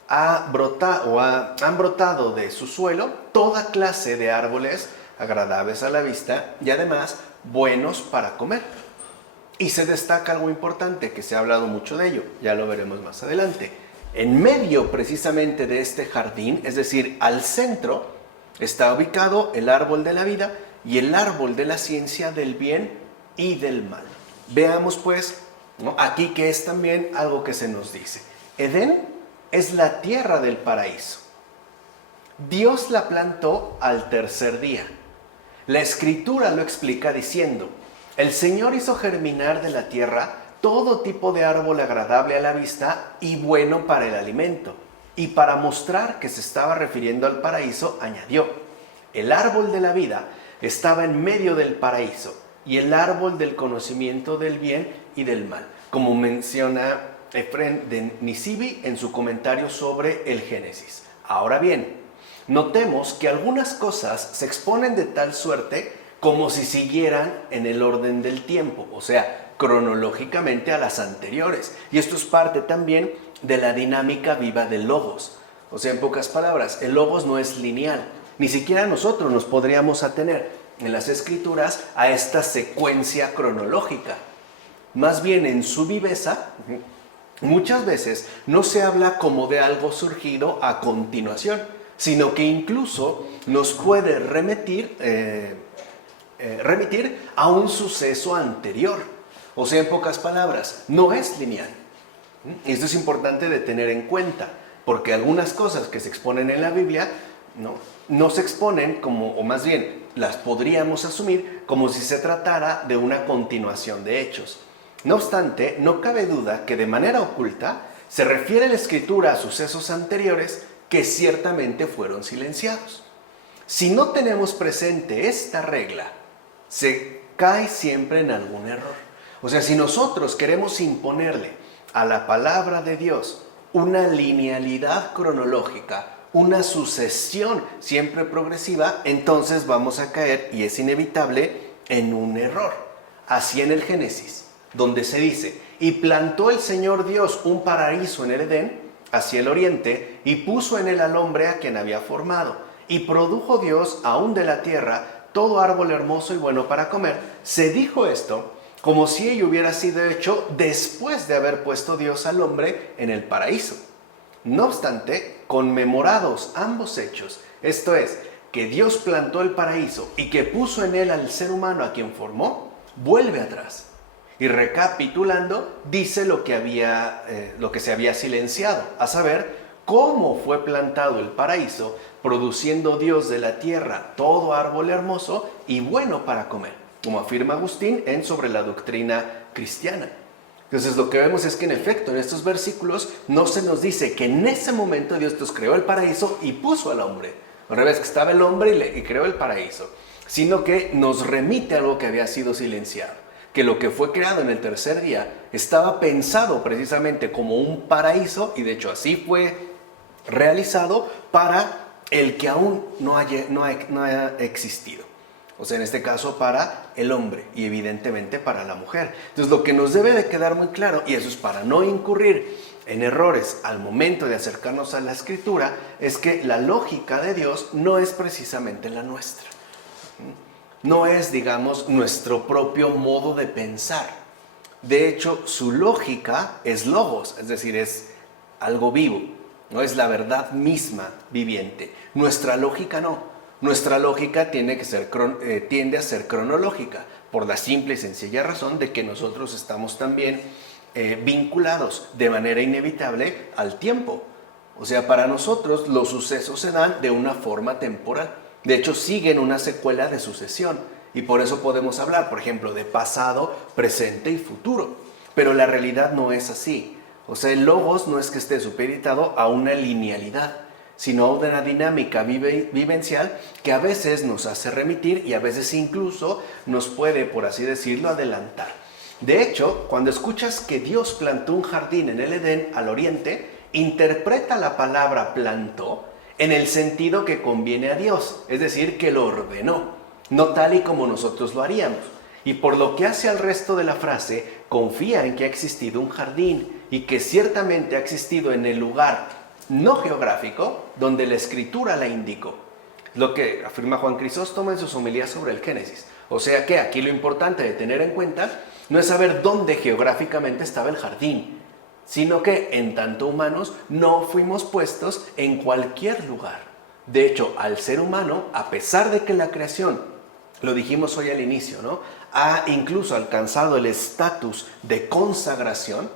han brotado de su suelo toda clase de árboles agradables a la vista y además buenos para comer. Y se destaca algo importante, que se ha hablado mucho de ello, ya lo veremos más adelante. En medio precisamente de este jardín, es decir, al centro, está ubicado el árbol de la vida y el árbol de la ciencia del bien y del mal. Veamos pues, ¿no?, aquí que es también algo que se nos dice. Edén es la tierra del paraíso. Dios la plantó al tercer día. La Escritura lo explica diciendo: el Señor hizo germinar de la tierra todo tipo de árbol agradable a la vista y bueno para el alimento. Y para mostrar que se estaba refiriendo al paraíso, añadió: el árbol de la vida estaba en medio del paraíso y el árbol del conocimiento del bien y del mal, como menciona Efrén de Nisibi en su comentario sobre el Génesis. Ahora bien, notemos que algunas cosas se exponen de tal suerte como si siguieran en el orden del tiempo, o sea, cronológicamente a las anteriores. Y esto es parte también de la dinámica viva del logos. O sea, en pocas palabras, el logos no es lineal. Ni siquiera nosotros nos podríamos atener en las Escrituras a esta secuencia cronológica. Más bien, en su viveza, muchas veces no se habla como de algo surgido a continuación, sino que incluso nos puede remitir a un suceso anterior. O sea, en pocas palabras, no es lineal. Y esto es importante de tener en cuenta, porque algunas cosas que se exponen en la Biblia no se exponen como, o más bien, las podríamos asumir como si se tratara de una continuación de hechos. No obstante, no cabe duda que de manera oculta se refiere la Escritura a sucesos anteriores que ciertamente fueron silenciados. Si no tenemos presente esta regla, se cae siempre en algún error. O sea, si nosotros queremos imponerle a la palabra de Dios una linealidad cronológica, una sucesión siempre progresiva, entonces vamos a caer, y es inevitable, en un error. Así en el Génesis, donde se dice: y plantó el Señor Dios un paraíso en el Edén, hacia el oriente, y puso en él al hombre a quien había formado. Y produjo Dios aún de la tierra todo árbol hermoso y bueno para comer. Se dijo esto como si ello hubiera sido hecho después de haber puesto Dios al hombre en el paraíso. No obstante, conmemorados ambos hechos, esto es, que Dios plantó el paraíso y que puso en él al ser humano a quien formó, vuelve atrás. Y recapitulando, dice lo que se había silenciado, a saber, cómo fue plantado el paraíso, produciendo Dios de la tierra todo árbol hermoso y bueno para comer, como afirma Agustín en Sobre la Doctrina Cristiana. Entonces lo que vemos es que en efecto en estos versículos no se nos dice que en ese momento Dios creó el paraíso y puso al hombre. Al revés, que estaba el hombre y creó el paraíso, sino que nos remite a algo que había sido silenciado, que lo que fue creado en el tercer día estaba pensado precisamente como un paraíso, y de hecho así fue realizado para el que aún no haya existido. O sea, en este caso para el hombre y evidentemente para la mujer. Entonces lo que nos debe de quedar muy claro, y eso es para no incurrir en errores al momento de acercarnos a la Escritura, es que la lógica de Dios no es precisamente la nuestra. No es, digamos, nuestro propio modo de pensar. De hecho, su lógica es logos, es decir, es algo vivo, no es la verdad misma viviente. Nuestra lógica no. Nuestra lógica tiende a ser cronológica, por la simple y sencilla razón de que nosotros estamos también vinculados de manera inevitable al tiempo. O sea, para nosotros los sucesos se dan de una forma temporal. De hecho, siguen una secuela de sucesión. Y por eso podemos hablar, por ejemplo, de pasado, presente y futuro. Pero la realidad no es así. O sea, el logos no es que esté supeditado a una linealidad, sino a una dinámica vivencial que a veces nos hace remitir y a veces incluso nos puede, por así decirlo, adelantar. De hecho, cuando escuchas que Dios plantó un jardín en el Edén al oriente, interpreta la palabra plantó en el sentido que conviene a Dios, es decir, que lo ordenó, no tal y como nosotros lo haríamos. Y por lo que hace al resto de la frase, confía en que ha existido un jardín y que ciertamente ha existido en el lugar no geográfico donde la Escritura la indicó. Lo que afirma Juan Crisóstomo en sus homilías sobre el Génesis. O sea que aquí lo importante de tener en cuenta no es saber dónde geográficamente estaba el jardín, sino que en tanto humanos no fuimos puestos en cualquier lugar. De hecho, al ser humano, a pesar de que la creación, lo dijimos hoy al inicio, ¿no?, ha incluso alcanzado el estatus de consagración,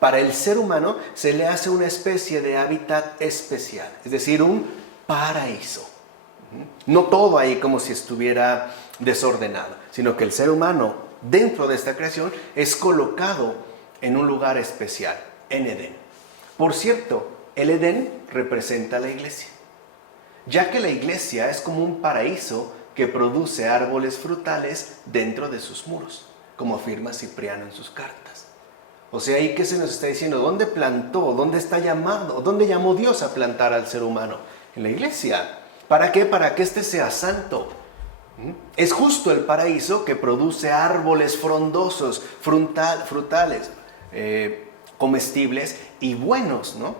para el ser humano se le hace una especie de hábitat especial, es decir, un paraíso. No todo ahí como si estuviera desordenado, sino que el ser humano dentro de esta creación es colocado en un lugar especial, en Edén. Por cierto, el Edén representa a la iglesia, ya que la iglesia es como un paraíso que produce árboles frutales dentro de sus muros, como afirma Cipriano en sus cartas. O sea, ahí que se nos está diciendo, ¿dónde plantó? ¿Dónde está llamado? ¿Dónde llamó Dios a plantar al ser humano? En la iglesia. ¿Para qué? Para que éste sea santo. Es justo el paraíso que produce árboles frondosos, frutales, comestibles y buenos, ¿no?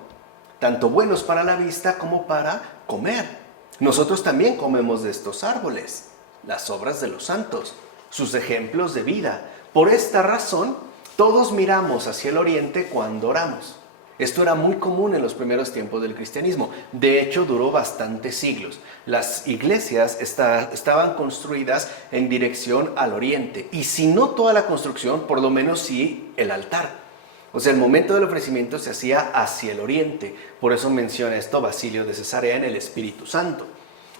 Tanto buenos para la vista como para comer. Nosotros también comemos de estos árboles, las obras de los santos, sus ejemplos de vida. Por esta razón, todos miramos hacia el oriente cuando oramos. Esto era muy común en los primeros tiempos del cristianismo. De hecho, duró bastantes siglos. Las iglesias estaban construidas en dirección al oriente. Y si no toda la construcción, por lo menos sí el altar. O sea, el momento del ofrecimiento se hacía hacia el oriente. Por eso menciona esto Basilio de Cesarea en el Espíritu Santo.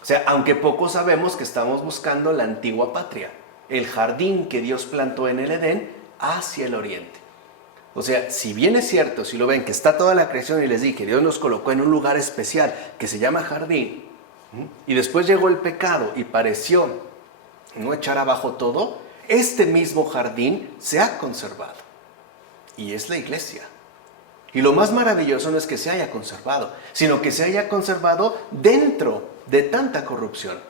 O sea, aunque poco sabemos que estamos buscando la antigua patria, el jardín que Dios plantó en el Edén hacia el oriente. O sea, si bien es cierto, si lo ven, que está toda la creación y les dije, Dios nos colocó en un lugar especial que se llama jardín, y después llegó el pecado y pareció no echar abajo todo, este mismo jardín se ha conservado. Y es la iglesia. Y lo más maravilloso no es que se haya conservado, sino que se haya conservado dentro de tanta corrupción.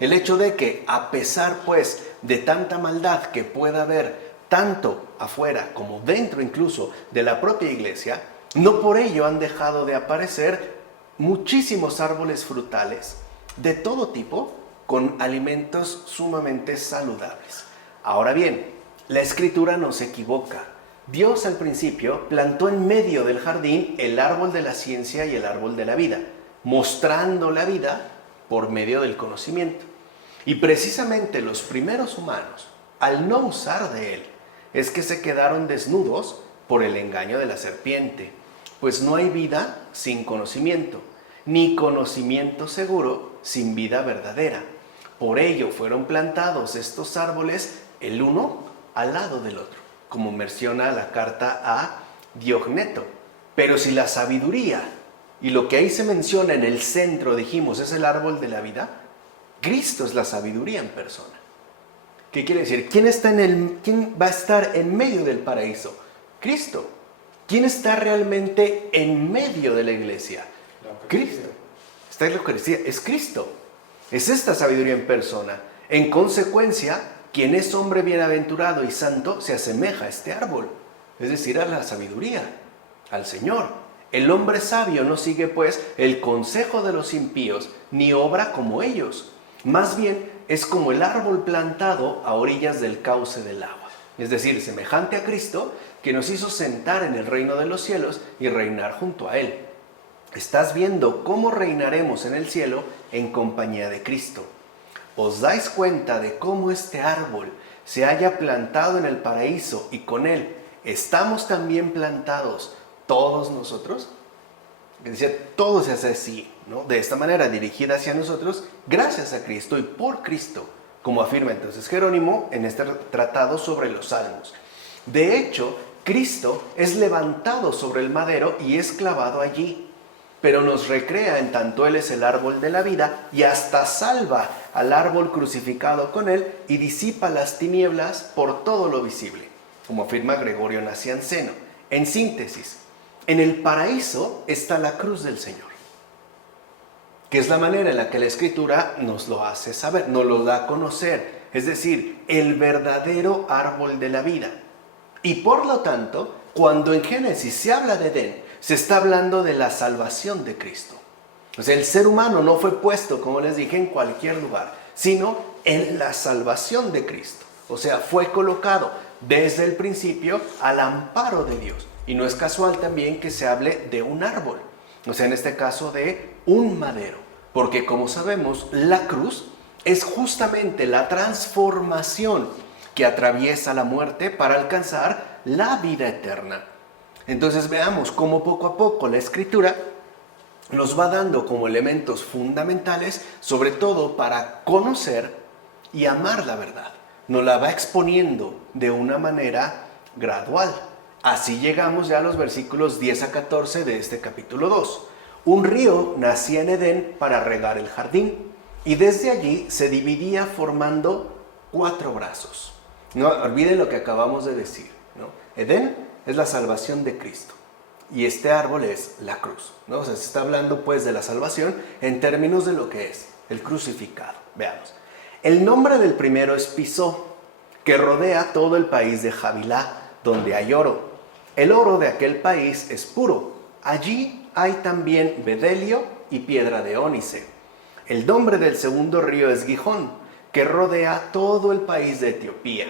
El hecho de que, a pesar pues de tanta maldad que pueda haber, tanto afuera como dentro incluso de la propia iglesia, no por ello han dejado de aparecer muchísimos árboles frutales de todo tipo con alimentos sumamente saludables. Ahora bien, la Escritura no se equivoca. Dios al principio plantó en medio del jardín el árbol de la ciencia y el árbol de la vida, mostrando la vida por medio del conocimiento. Y precisamente los primeros humanos, al no usar de él, es que se quedaron desnudos por el engaño de la serpiente, pues no hay vida sin conocimiento, ni conocimiento seguro sin vida verdadera. Por ello fueron plantados estos árboles el uno al lado del otro, como menciona la carta a Diogneto. Pero si la sabiduría, y lo que ahí se menciona en el centro, dijimos, es el árbol de la vida, Cristo es la sabiduría en persona. ¿Qué quiere decir? ¿Quién va a estar en medio del paraíso? Cristo. ¿Quién está realmente en medio de la iglesia? Cristo. Está en la Eucaristía. Es Cristo. Es esta sabiduría en persona. En consecuencia, quien es hombre bienaventurado y santo se asemeja a este árbol. Es decir, a la sabiduría, al Señor. El hombre sabio no sigue pues el consejo de los impíos, ni obra como ellos. Más bien, es como el árbol plantado a orillas del cauce del agua. Es decir, semejante a Cristo, que nos hizo sentar en el reino de los cielos y reinar junto a Él. Estás viendo cómo reinaremos en el cielo en compañía de Cristo. ¿Os dais cuenta de cómo este árbol se haya plantado en el paraíso y con Él estamos también plantados todos nosotros? Es decir, todo se hace así, ¿no? De esta manera, dirigida hacia nosotros, gracias a Cristo y por Cristo, como afirma entonces Jerónimo en este tratado sobre los Salmos. De hecho, Cristo es levantado sobre el madero y es clavado allí, pero nos recrea en tanto Él es el árbol de la vida y hasta salva al árbol crucificado con Él y disipa las tinieblas por todo lo visible, como afirma Gregorio Nacianceno. En síntesis, en el paraíso está la cruz del Señor, que es la manera en la que la Escritura nos lo hace saber, nos lo da a conocer, es decir, el verdadero árbol de la vida. Y por lo tanto, cuando en Génesis se habla de Edén, se está hablando de la salvación de Cristo. O sea, el ser humano no fue puesto, como les dije, en cualquier lugar, sino en la salvación de Cristo. O sea, fue colocado desde el principio al amparo de Dios. Y no es casual también que se hable de un árbol, o sea, en este caso de un madero, porque como sabemos, la cruz es justamente la transformación que atraviesa la muerte para alcanzar la vida eterna. Entonces veamos cómo poco a poco la Escritura nos va dando como elementos fundamentales, sobre todo para conocer y amar la verdad. Nos la va exponiendo de una manera gradual. Así llegamos ya a los versículos 10 a 14 de este capítulo 2. Un río nacía en Edén para regar el jardín y desde allí se dividía formando 4 brazos. No olviden lo que acabamos de decir, ¿no? Edén es la salvación de Cristo y este árbol es la cruz, ¿no? O sea, se está hablando pues de la salvación en términos de lo que es el crucificado. Veamos. El nombre del primero es Pisó, que rodea todo el país de Javilá, donde hay oro. El oro de aquel país es puro. Allí hay también bedelio y piedra de ónice. El nombre del segundo río es Gihón, que rodea todo el país de Etiopía.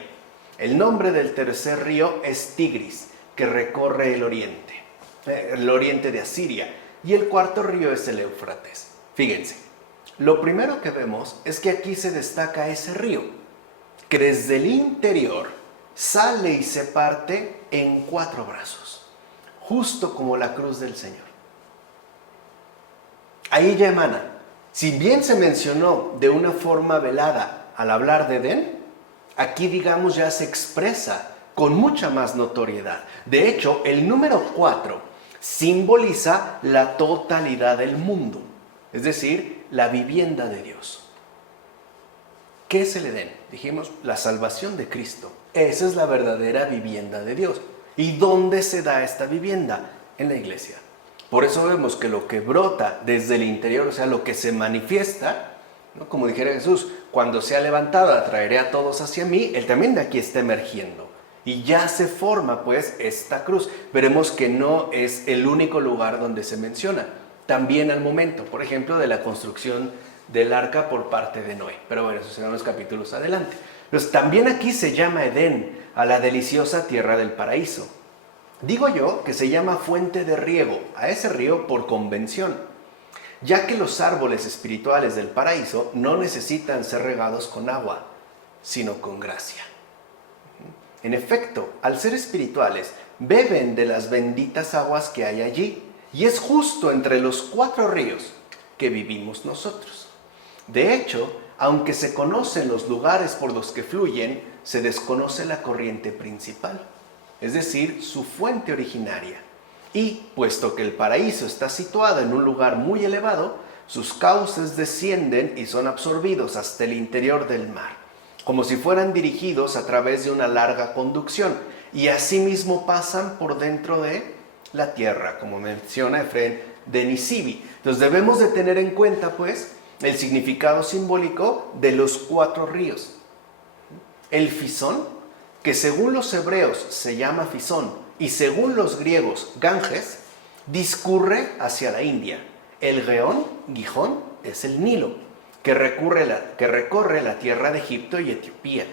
El nombre del tercer río es Tigris, que recorre el oriente de Asiria. Y el cuarto río es el Éufrates. Fíjense, lo primero que vemos es que aquí se destaca ese río, que desde el interior sale y se parte en 4 brazos, justo como la cruz del Señor. Ahí ya emana, si bien se mencionó de una forma velada al hablar de Edén, aquí digamos ya se expresa con mucha más notoriedad. De hecho, el número 4 simboliza la totalidad del mundo, es decir, la vivienda de Dios. ¿Qué es el Edén? Dijimos, la salvación de Cristo. Esa es la verdadera vivienda de Dios. ¿Y dónde se da esta vivienda? En la iglesia. Por eso vemos que lo que brota desde el interior, o sea, lo que se manifiesta, ¿no? Como dijera Jesús, cuando sea levantado atraeré a todos hacia mí, Él también de aquí está emergiendo. Y ya se forma pues esta cruz. Veremos que no es el único lugar donde se menciona. También al momento, por ejemplo, de la construcción del arca por parte de Noé. Pero bueno, eso serán los capítulos adelante. Pues también aquí se llama Edén, a la deliciosa tierra del paraíso. Digo yo que se llama fuente de riego a ese río por convención, ya que los árboles espirituales del paraíso no necesitan ser regados con agua, sino con gracia. En efecto, al ser espirituales, beben de las benditas aguas que hay allí, y es justo entre los 4 ríos que vivimos nosotros. De hecho, aunque se conocen los lugares por los que fluyen, se desconoce la corriente principal, es decir, su fuente originaria. Y, puesto que el paraíso está situado en un lugar muy elevado, sus cauces descienden y son absorbidos hasta el interior del mar, como si fueran dirigidos a través de una larga conducción, y asimismo pasan por dentro de la tierra, como menciona Efrén de Nisibi. Entonces debemos de tener en cuenta, pues, el significado simbólico de los 4 ríos. El Fisón, que según los hebreos se llama Fisón y según los griegos Ganges, discurre hacia la India. El Gihón, es el Nilo, que recorre la tierra de Egipto y Etiopía.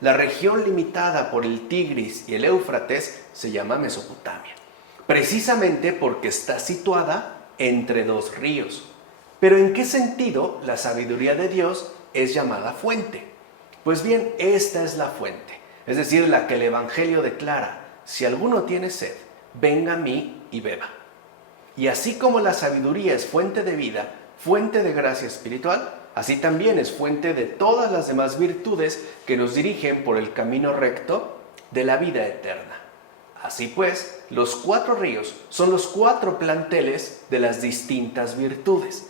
La región limitada por el Tigris y el Éufrates se llama Mesopotamia, precisamente porque está situada entre 2 ríos. Pero ¿en qué sentido la sabiduría de Dios es llamada fuente? Pues bien, esta es la fuente, es decir, la que el Evangelio declara: si alguno tiene sed, venga a mí y beba. Y así como la sabiduría es fuente de vida, fuente de gracia espiritual, así también es fuente de todas las demás virtudes que nos dirigen por el camino recto de la vida eterna. Así pues, los 4 ríos son los 4 planteles de las distintas virtudes,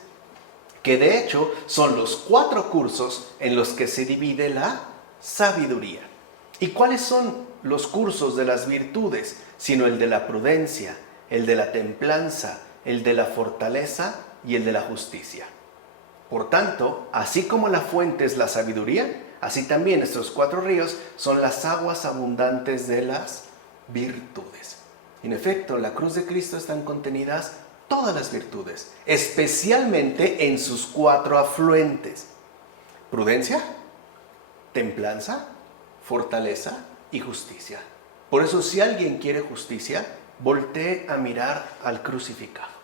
que de hecho son los 4 cursos en los que se divide la sabiduría. ¿Y cuáles son los cursos de las virtudes? Sino el de la prudencia, el de la templanza, el de la fortaleza y el de la justicia. Por tanto, así como la fuente es la sabiduría, así también estos 4 ríos son las aguas abundantes de las virtudes. En efecto, en la cruz de Cristo están contenidas todas las virtudes, especialmente en sus 4 afluentes: prudencia, templanza, fortaleza y justicia. Por eso, si alguien quiere justicia, voltee a mirar al crucificado.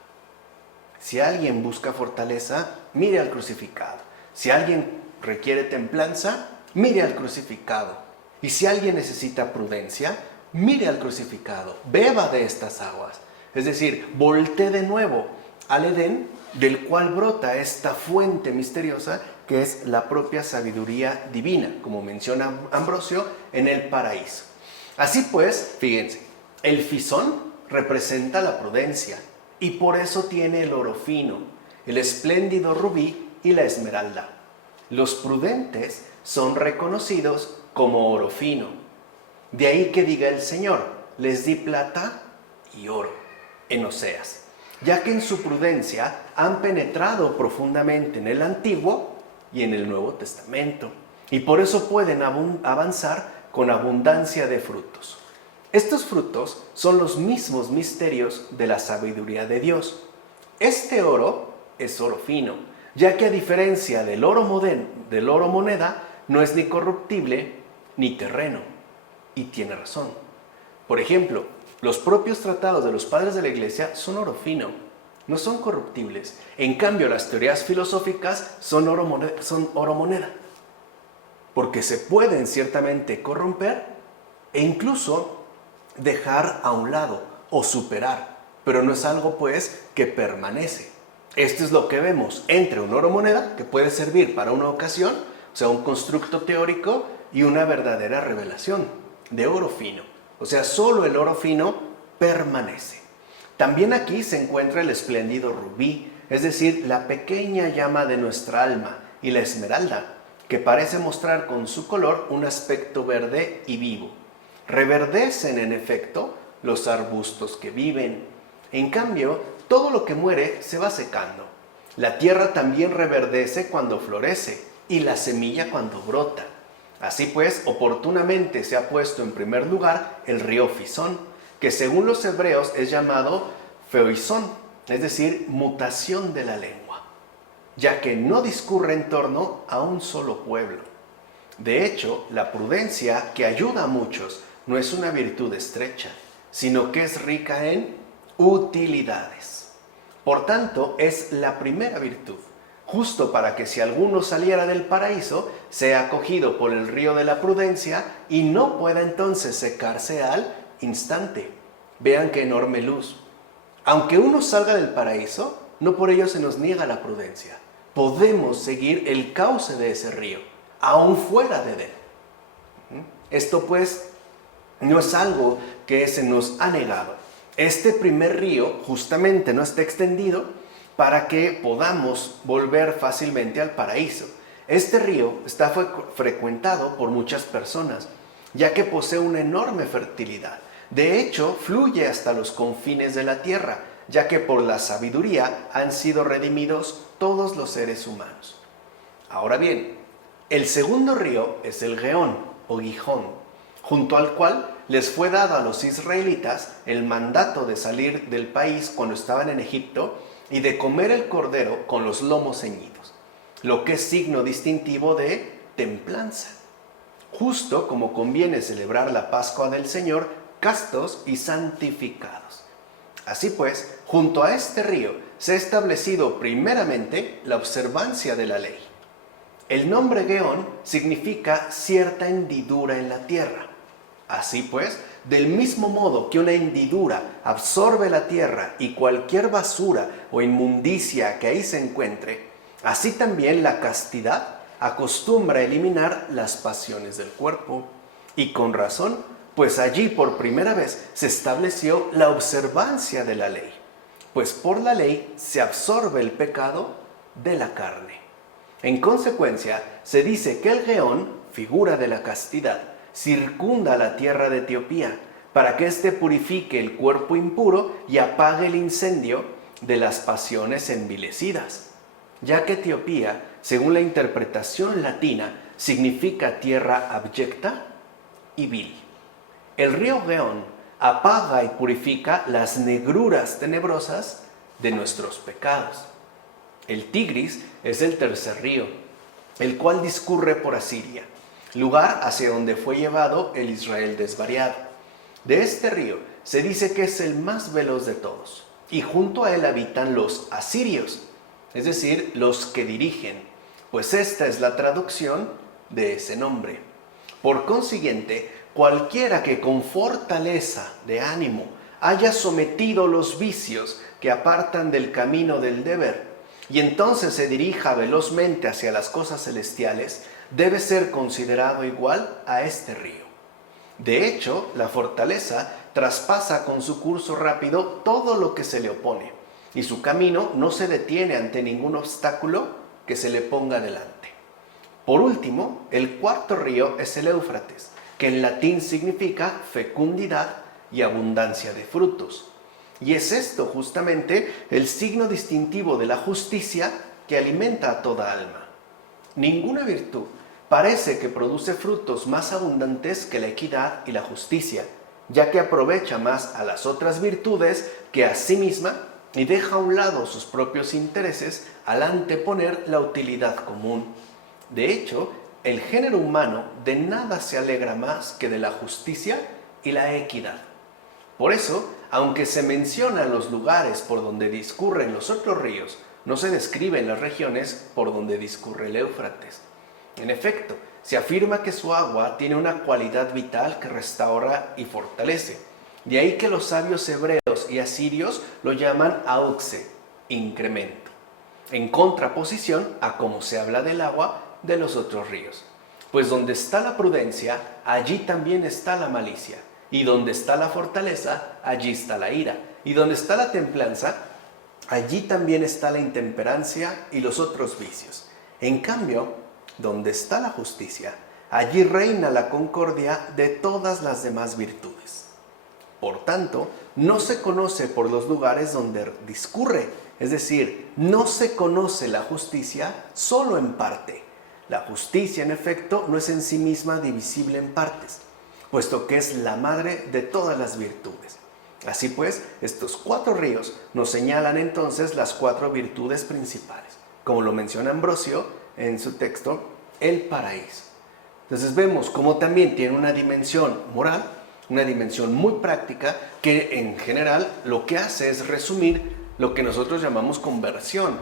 Si alguien busca fortaleza, mire al crucificado. Si alguien requiere templanza, mire al crucificado. Y si alguien necesita prudencia, mire al crucificado. Beba de estas aguas. Es decir, voltee de nuevo al Edén, del cual brota esta fuente misteriosa que es la propia sabiduría divina, como menciona Ambrosio, en el paraíso. Así pues, fíjense, el fisón representa la prudencia y por eso tiene el oro fino, el espléndido rubí y la esmeralda. Los prudentes son reconocidos como oro fino. De ahí que diga el Señor, les di plata y oro en Oseas, ya que en su prudencia han penetrado profundamente en el Antiguo y en el Nuevo Testamento, y por eso pueden avanzar con abundancia de frutos. Estos frutos son los mismos misterios de la sabiduría de Dios. Este oro es oro fino, ya que a diferencia del oro moneda, no es ni corruptible ni terreno, y tiene razón. Por ejemplo, los propios tratados de los padres de la Iglesia son oro fino, no son corruptibles. En cambio, las teorías filosóficas son oro moneda, porque se pueden ciertamente corromper e incluso dejar a un lado o superar, pero no es algo pues que permanece. Esto es lo que vemos entre un oro moneda, que puede servir para una ocasión, o sea, un constructo teórico, y una verdadera revelación de oro fino. O sea, solo el oro fino permanece. También aquí se encuentra el espléndido rubí, es decir, la pequeña llama de nuestra alma, y la esmeralda, que parece mostrar con su color un aspecto verde y vivo. Reverdecen, en efecto, los arbustos que viven. En cambio, todo lo que muere se va secando. La tierra también reverdece cuando florece, y la semilla cuando brota. Así pues, oportunamente se ha puesto en primer lugar el río Fisón, que según los hebreos es llamado feoizón, es decir, mutación de la lengua, ya que no discurre en torno a un solo pueblo. De hecho, la prudencia, que ayuda a muchos, no es una virtud estrecha, sino que es rica en utilidades. Por tanto, es la primera virtud, justo para que si alguno saliera del paraíso, sea acogido por el río de la prudencia y no pueda entonces secarse al instante. Vean qué enorme luz. Aunque uno salga del paraíso, no por ello se nos niega la prudencia. Podemos seguir el cauce de ese río, aún fuera de él. Esto pues no es algo que se nos ha negado. Este primer río justamente no está extendido para que podamos volver fácilmente al paraíso. Este río está frecuentado por muchas personas, ya que posee una enorme fertilidad. De hecho, fluye hasta los confines de la tierra, ya que por la sabiduría han sido redimidos todos los seres humanos. Ahora bien, el segundo río es el Gihón o Gijón, junto al cual les fue dado a los israelitas el mandato de salir del país cuando estaban en Egipto y de comer el cordero con los lomos ceñidos, lo que es signo distintivo de templanza. Justo como conviene celebrar la Pascua del Señor castos y santificados. Así pues, junto a este río se ha establecido primeramente la observancia de la ley. El nombre Gihón significa cierta hendidura en la tierra. Así pues, del mismo modo que una hendidura absorbe la tierra y cualquier basura o inmundicia que ahí se encuentre, así también la castidad acostumbra a eliminar las pasiones del cuerpo. Y con razón, pues allí por primera vez se estableció la observancia de la ley, pues por la ley se absorbe el pecado de la carne. En consecuencia, se dice que el Gihón, figura de la castidad, circunda la tierra de Etiopía, para que éste purifique el cuerpo impuro y apague el incendio de las pasiones envilecidas, ya que Etiopía, según la interpretación latina, significa tierra abyecta y vil. El río Gihón apaga y purifica las negruras tenebrosas de nuestros pecados. El Tigris es el tercer río, el cual discurre por Asiria. lugar hacia donde fue llevado el Israel desvariado. De este río se dice que es el más veloz de todos, y junto a él habitan los asirios, es decir, los que dirigen, pues esta es la traducción de ese nombre. Por consiguiente, cualquiera que con fortaleza de ánimo haya sometido los vicios que apartan del camino del deber, y entonces se dirija velozmente hacia las cosas celestiales, debe ser considerado igual a este río. De hecho, la fortaleza traspasa con su curso rápido todo lo que se le opone, y su camino no se detiene ante ningún obstáculo que se le ponga delante. Por último, el cuarto río es el Éufrates, que en latín significa fecundidad y abundancia de frutos. Y es esto justamente el signo distintivo de la justicia que alimenta a toda alma. Ninguna virtud parece que produce frutos más abundantes que la equidad y la justicia, ya que aprovecha más a las otras virtudes que a sí misma y deja a un lado sus propios intereses al anteponer la utilidad común. De hecho, el género humano de nada se alegra más que de la justicia y la equidad. Por eso, aunque se mencionan los lugares por donde discurren los otros ríos, no se describen las regiones por donde discurre el Éufrates. En efecto, se afirma que su agua tiene una cualidad vital que restaura y fortalece. De ahí que los sabios hebreos y asirios lo llaman auxe, incremento, en contraposición a cómo se habla del agua de los otros ríos. Pues donde está la prudencia, allí también está la malicia. Y donde está la fortaleza, allí está la ira. Y donde está la templanza, allí también está la intemperancia y los otros vicios. En cambio, donde está la justicia, allí reina la concordia de todas las demás virtudes. Por tanto, no se conoce por los lugares donde discurre, es decir, no se conoce la justicia solo en parte. La justicia, en efecto, no es en sí misma divisible en partes, puesto que es la madre de todas las virtudes. Así pues, estos cuatro ríos nos señalan entonces las cuatro virtudes principales, como lo menciona Ambrosio en su texto, el paraíso. Entonces vemos cómo también tiene una dimensión moral, una dimensión muy práctica, que en general lo que hace es resumir lo que nosotros llamamos conversión.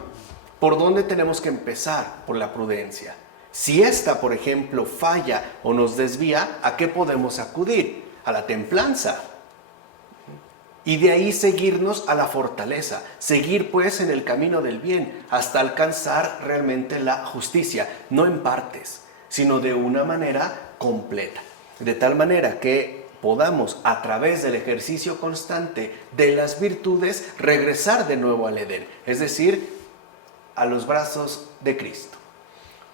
¿Por dónde tenemos que empezar? Por la prudencia. Si esta, por ejemplo, falla o nos desvía, ¿a qué podemos acudir? A la templanza. Y de ahí seguirnos a la fortaleza, seguir pues en el camino del bien, hasta alcanzar realmente la justicia, no en partes, sino de una manera completa. De tal manera que podamos, a través del ejercicio constante de las virtudes, regresar de nuevo al Edén, es decir, a los brazos de Cristo.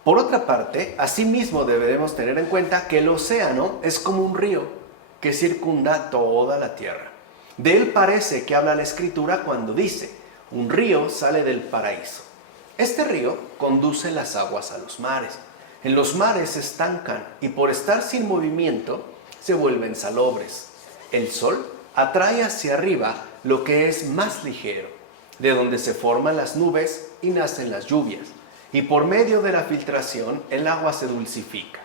Por otra parte, asimismo debemos tener en cuenta que el océano es como un río que circunda toda la tierra. De él parece que habla la Escritura cuando dice, un río sale del paraíso. Este río conduce las aguas a los mares. En los mares se estancan y por estar sin movimiento se vuelven salobres. El sol atrae hacia arriba lo que es más ligero, de donde se forman las nubes y nacen las lluvias. Y por medio de la filtración el agua se dulcifica.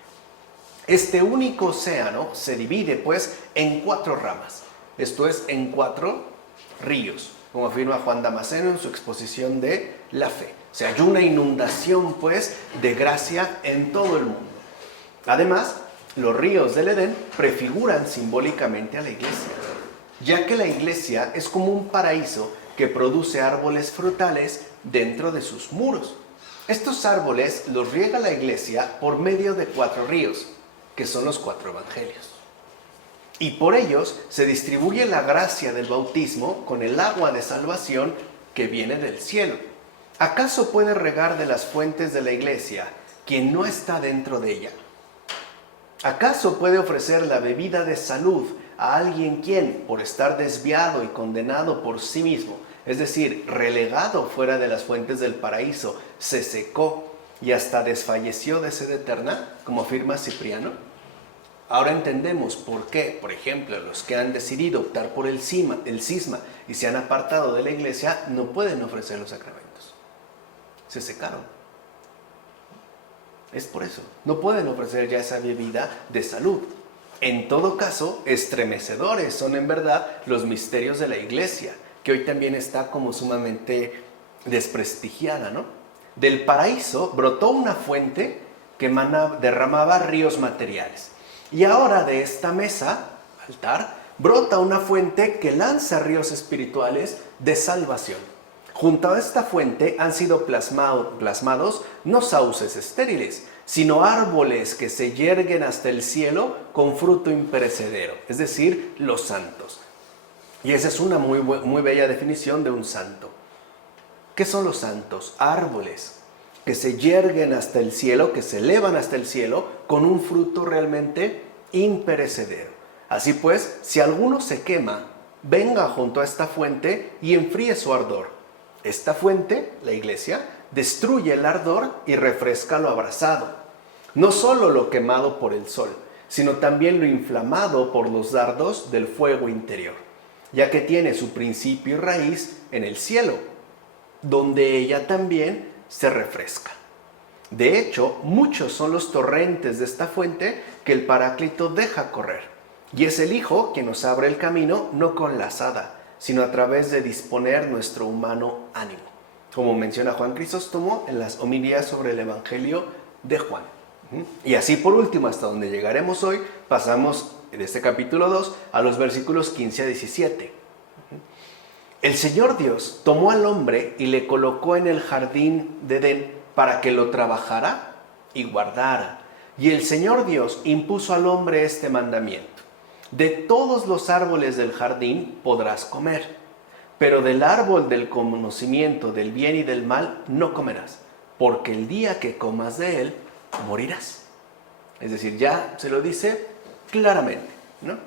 Este único océano se divide pues en cuatro ramas, esto es en cuatro ríos, como afirma Juan Damasceno en su exposición de la fe. O sea, hay una inundación pues de gracia en todo el mundo. Además, los ríos del Edén prefiguran simbólicamente a la iglesia, ya que la iglesia es como un paraíso que produce árboles frutales dentro de sus muros. Estos árboles los riega la iglesia por medio de cuatro ríos, que son los cuatro evangelios. Y por ellos se distribuye la gracia del bautismo con el agua de salvación que viene del cielo. ¿Acaso puede regar de las fuentes de la iglesia quien no está dentro de ella? ¿Acaso puede ofrecer la bebida de salud a alguien quien, por estar desviado y condenado por sí mismo, es decir, relegado fuera de las fuentes del paraíso, se secó y hasta desfalleció de sed eterna, como afirma Cipriano? Ahora entendemos por qué, por ejemplo, los que han decidido optar por el cisma y se han apartado de la iglesia no pueden ofrecer los sacramentos. Se secaron. Es por eso. No pueden ofrecer ya esa bebida de salud. En todo caso, estremecedores son en verdad los misterios de la iglesia, que hoy también está como sumamente desprestigiada, ¿no? Del paraíso brotó una fuente que derramaba ríos materiales. Y ahora de esta mesa, altar, brota una fuente que lanza ríos espirituales de salvación. Junto a esta fuente han sido plasmados no sauces estériles, sino árboles que se yerguen hasta el cielo con fruto imperecedero, es decir, los santos. Y esa es una muy bella definición de un santo. ¿Qué son los santos? Árboles que se yerguen hasta el cielo, que se elevan hasta el cielo con un fruto realmente imperecedero. Así pues, si alguno se quema, venga junto a esta fuente y enfríe su ardor. Esta fuente, la iglesia, destruye el ardor y refresca lo abrasado. No solo lo quemado por el sol, sino también lo inflamado por los dardos del fuego interior, ya que tiene su principio y raíz en el cielo, donde ella también se refresca. De hecho, muchos son los torrentes de esta fuente que el Paráclito deja correr, y es el Hijo quien nos abre el camino no con la azada, sino a través de disponer nuestro humano ánimo, como menciona Juan Crisóstomo en las homilías sobre el Evangelio de Juan. Y así por último, hasta donde llegaremos hoy, pasamos de este capítulo 2 a los versículos 15 a 17. El Señor Dios tomó al hombre y le colocó en el jardín de Edén para que lo trabajara y guardara. Y el Señor Dios impuso al hombre este mandamiento: de todos los árboles del jardín podrás comer, pero del árbol del conocimiento del bien y del mal no comerás, porque el día que comas de él morirás. Es decir, ya se lo dice claramente, ¿no?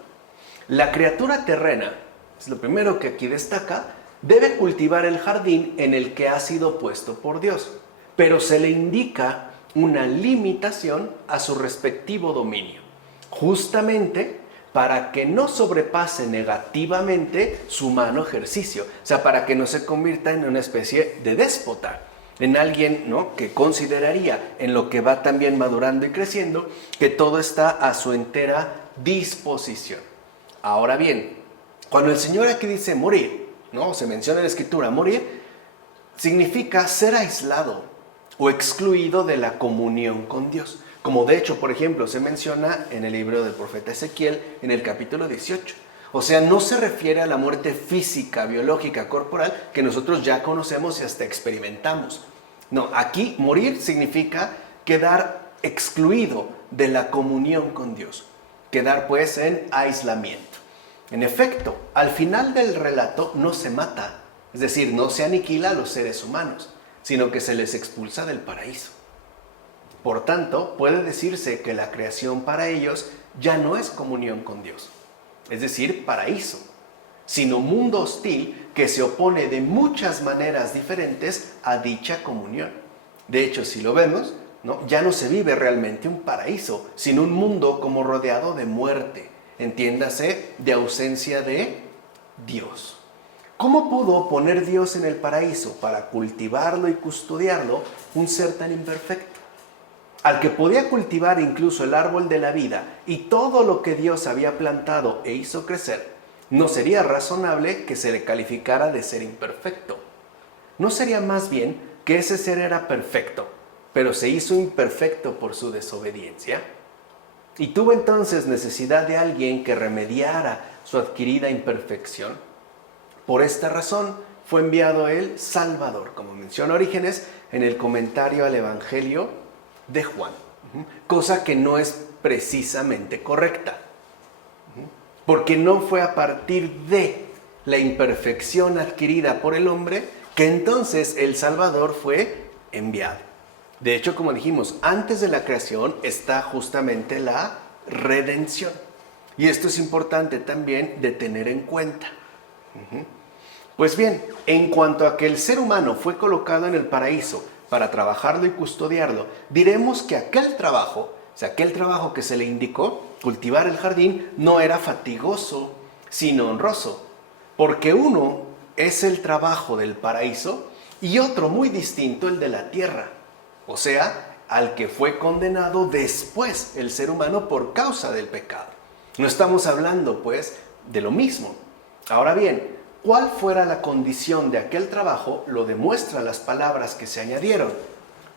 La criatura terrena, es lo primero que aquí destaca, debe cultivar el jardín en el que ha sido puesto por Dios, pero se le indica una limitación a su respectivo dominio, justamente para que no sobrepase negativamente su humano ejercicio, o sea, para que no se convierta en una especie de déspota, en alguien, ¿no?, que consideraría, en lo que va también madurando y creciendo, que todo está a su entera disposición. Ahora bien, cuando el Señor aquí dice morir, ¿no?, se menciona en la Escritura, morir significa ser aislado o excluido de la comunión con Dios. Como de hecho, por ejemplo, se menciona en el libro del profeta Ezequiel, en el capítulo 18. O sea, no se refiere a la muerte física, biológica, corporal, que nosotros ya conocemos y hasta experimentamos. No, aquí morir significa quedar excluido de la comunión con Dios. Quedar pues en aislamiento. En efecto, al final del relato no se mata, es decir, no se aniquila a los seres humanos, sino que se les expulsa del paraíso. Por tanto, puede decirse que la creación para ellos ya no es comunión con Dios, es decir, paraíso, sino mundo hostil que se opone de muchas maneras diferentes a dicha comunión. De hecho, si lo vemos, ¿no?, ya no se vive realmente un paraíso, sino un mundo como rodeado de muerte, entiéndase, de ausencia de Dios. ¿Cómo pudo poner Dios en el paraíso para cultivarlo y custodiarlo un ser tan imperfecto? Al que podía cultivar incluso el árbol de la vida y todo lo que Dios había plantado e hizo crecer, no sería razonable que se le calificara de ser imperfecto. ¿No sería más bien que ese ser era perfecto, pero se hizo imperfecto por su desobediencia? Y tuvo entonces necesidad de alguien que remediara su adquirida imperfección. Por esta razón fue enviado el Salvador, como menciona Orígenes en el comentario al Evangelio de Juan, cosa que no es precisamente correcta, porque no fue a partir de la imperfección adquirida por el hombre que entonces el Salvador fue enviado. De hecho, como dijimos, antes de la creación está justamente la redención, y esto es importante también de tener en cuenta. Pues bien, en cuanto a que el ser humano fue colocado en el paraíso para trabajarlo y custodiarlo, diremos que aquel trabajo, o sea, aquel trabajo que se le indicó, cultivar el jardín, no era fatigoso, sino honroso, porque uno es el trabajo del paraíso y otro muy distinto el de la tierra, o sea, al que fue condenado después el ser humano por causa del pecado. No estamos hablando, pues, de lo mismo. Ahora bien, cuál fuera la condición de aquel trabajo lo demuestran las palabras que se añadieron: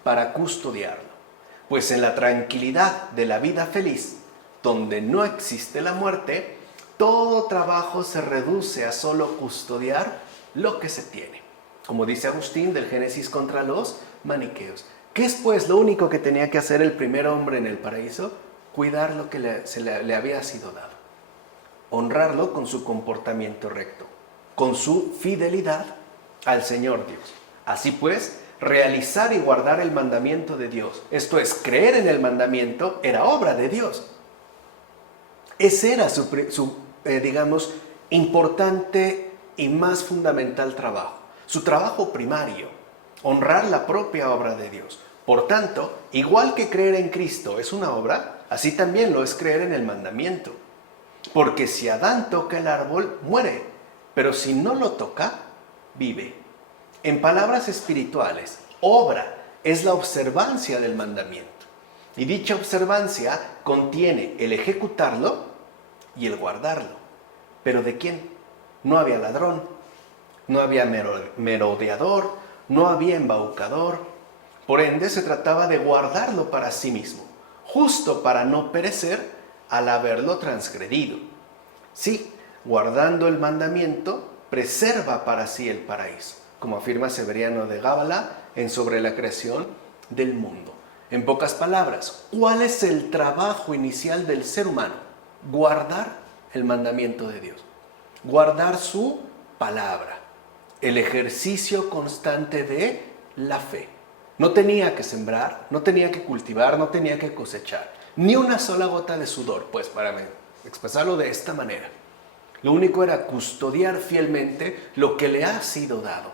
para custodiarlo. Pues en la tranquilidad de la vida feliz, donde no existe la muerte, todo trabajo se reduce a solo custodiar lo que se tiene. Como dice Agustín del Génesis contra los maniqueos. ¿Qué es pues lo único que tenía que hacer el primer hombre en el paraíso? Cuidar lo que le había sido dado. Honrarlo con su comportamiento recto, con su fidelidad al Señor Dios. Así pues, realizar y guardar el mandamiento de Dios, esto es, creer en el mandamiento, era obra de Dios. Ese era su importante y más fundamental trabajo. Su trabajo primario, honrar la propia obra de Dios. Por tanto, igual que creer en Cristo es una obra, así también lo es creer en el mandamiento. Porque si Adán toca el árbol, muere, pero si no lo toca, vive. En palabras espirituales, obra es la observancia del mandamiento. Y dicha observancia contiene el ejecutarlo y el guardarlo. ¿Pero de quién? No había ladrón, no había merodeador, no había embaucador. Por ende, se trataba de guardarlo para sí mismo, justo para no perecer al haberlo transgredido. Sí, guardando el mandamiento, preserva para sí el paraíso, como afirma Severiano de Gábala en Sobre la creación del mundo. En pocas palabras, ¿cuál es el trabajo inicial del ser humano? Guardar el mandamiento de Dios, guardar su palabra, el ejercicio constante de la fe. No tenía que sembrar, no tenía que cultivar, no tenía que cosechar, ni una sola gota de sudor, pues para expresarlo de esta manera. Lo único era custodiar fielmente lo que le ha sido dado.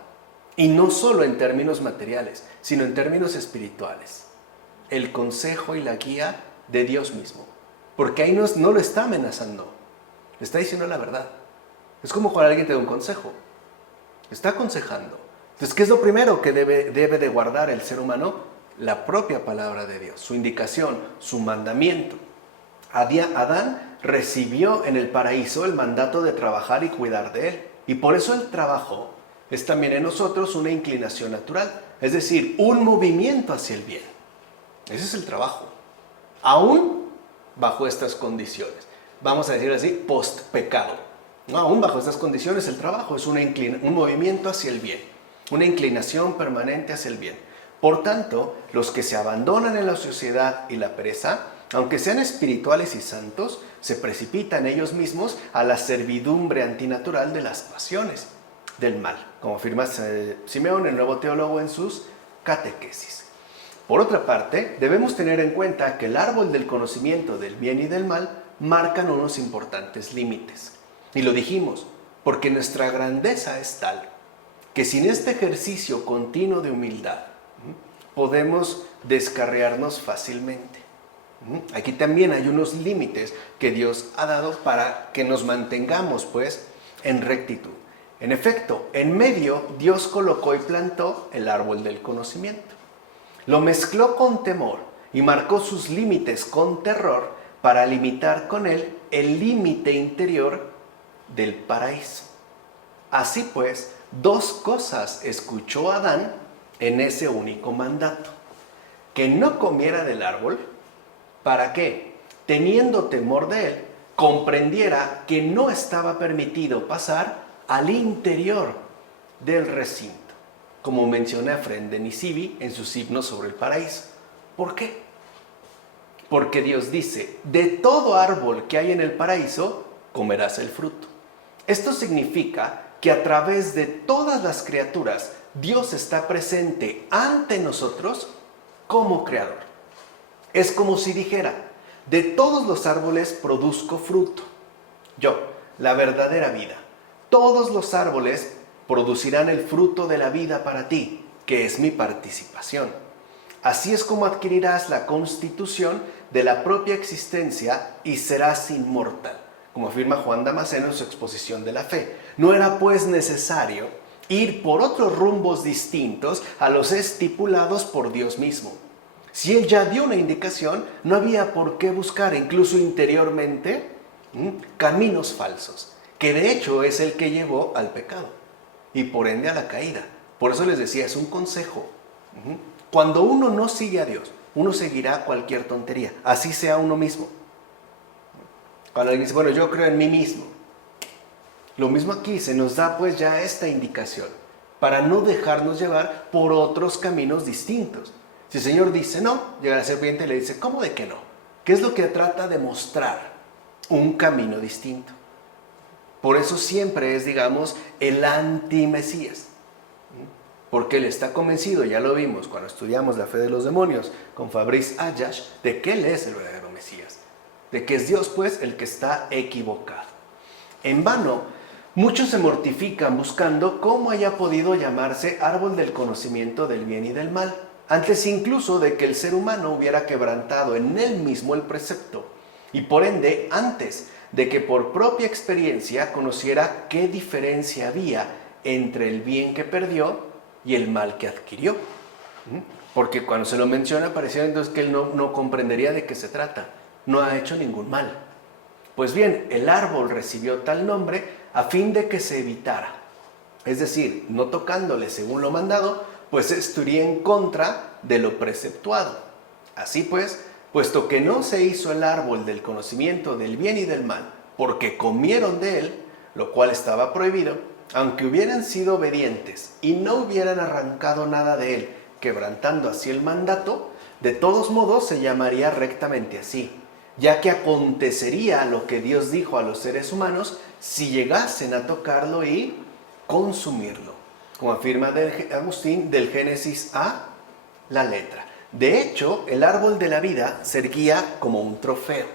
Y no solo en términos materiales, sino en términos espirituales. El consejo y la guía de Dios mismo. Porque ahí no lo está amenazando, le está diciendo la verdad. Es como cuando alguien te da un consejo. Está aconsejando. Entonces, ¿qué es lo primero que debe de guardar el ser humano? La propia palabra de Dios, su indicación, su mandamiento. Adán recibió en el paraíso el mandato de trabajar y cuidar de él. Y por eso el trabajo es también en nosotros una inclinación natural, es decir, un movimiento hacia el bien. Ese es el trabajo, aún bajo estas condiciones. Vamos a decir así, post-pecado. No, aún bajo estas condiciones el trabajo es un movimiento hacia el bien, una inclinación permanente hacia el bien. Por tanto, los que se abandonan en la ociosidad y la pereza, aunque sean espirituales y santos, se precipitan ellos mismos a la servidumbre antinatural de las pasiones del mal, como afirma Simeón, el nuevo teólogo, en sus catequesis. Por otra parte, debemos tener en cuenta que el árbol del conocimiento del bien y del mal marcan unos importantes límites. Y lo dijimos, porque nuestra grandeza es tal que sin este ejercicio continuo de humildad podemos descarriarnos fácilmente. Aquí también hay unos límites que Dios ha dado para que nos mantengamos, pues, en rectitud. En efecto, en medio Dios colocó y plantó el árbol del conocimiento. Lo mezcló con temor y marcó sus límites con terror para limitar con él el límite interior del paraíso. Así pues, dos cosas escuchó Adán en ese único mandato: que no comiera del árbol, para que, teniendo temor de él, comprendiera que no estaba permitido pasar al interior del recinto, como menciona Efrén de Nisibi en sus himnos sobre el paraíso. ¿Por qué? Porque Dios dice: de todo árbol que hay en el paraíso comerás el fruto. Esto significa que a través de todas las criaturas Dios está presente ante nosotros como creador. Es como si dijera: de todos los árboles produzco fruto. Yo, la verdadera vida. Todos los árboles producirán el fruto de la vida para ti, que es mi participación. Así es como adquirirás la constitución de la propia existencia y serás inmortal, como afirma Juan Damasceno en su exposición de la fe. No era pues necesario ir por otros rumbos distintos a los estipulados por Dios mismo, Si él ya dio una indicación, no había por qué buscar, incluso interiormente, caminos falsos, que de hecho es el que llevó al pecado y por ende a la caída. Por eso les decía, es un consejo. Cuando uno no sigue a Dios, uno seguirá cualquier tontería, así sea uno mismo. Cuando alguien dice, bueno, yo creo en mí mismo. Lo mismo aquí, se nos da pues ya esta indicación, para no dejarnos llevar por otros caminos distintos. Si el Señor dice no, llega la serpiente y le dice, ¿cómo de que no? ¿Qué es lo que trata de mostrar? Un camino distinto. Por eso siempre es, digamos, el anti-Mesías. Porque él está convencido, ya lo vimos cuando estudiamos la fe de los demonios con Fabrice Ayash, de que él es el verdadero Mesías. De que es Dios, pues, el que está equivocado. En vano, muchos se mortifican buscando cómo haya podido llamarse árbol del conocimiento del bien y del mal, antes incluso de que el ser humano hubiera quebrantado en él mismo el precepto, y por ende, antes de que por propia experiencia conociera qué diferencia había entre el bien que perdió y el mal que adquirió. Porque cuando se lo menciona, pareciera entonces que él no comprendería de qué se trata. No ha hecho ningún mal. Pues bien, el árbol recibió tal nombre a fin de que se evitara. Es decir, no tocándole según lo mandado, pues estaría en contra de lo preceptuado. Así pues, puesto que no se hizo el árbol del conocimiento del bien y del mal, porque comieron de él, lo cual estaba prohibido, aunque hubieran sido obedientes y no hubieran arrancado nada de él, quebrantando así el mandato, de todos modos se llamaría rectamente así, ya que acontecería lo que Dios dijo a los seres humanos si llegasen a tocarlo y consumirlo, como afirma Agustín del Génesis a la letra. De hecho, el árbol de la vida se erguía como un trofeo.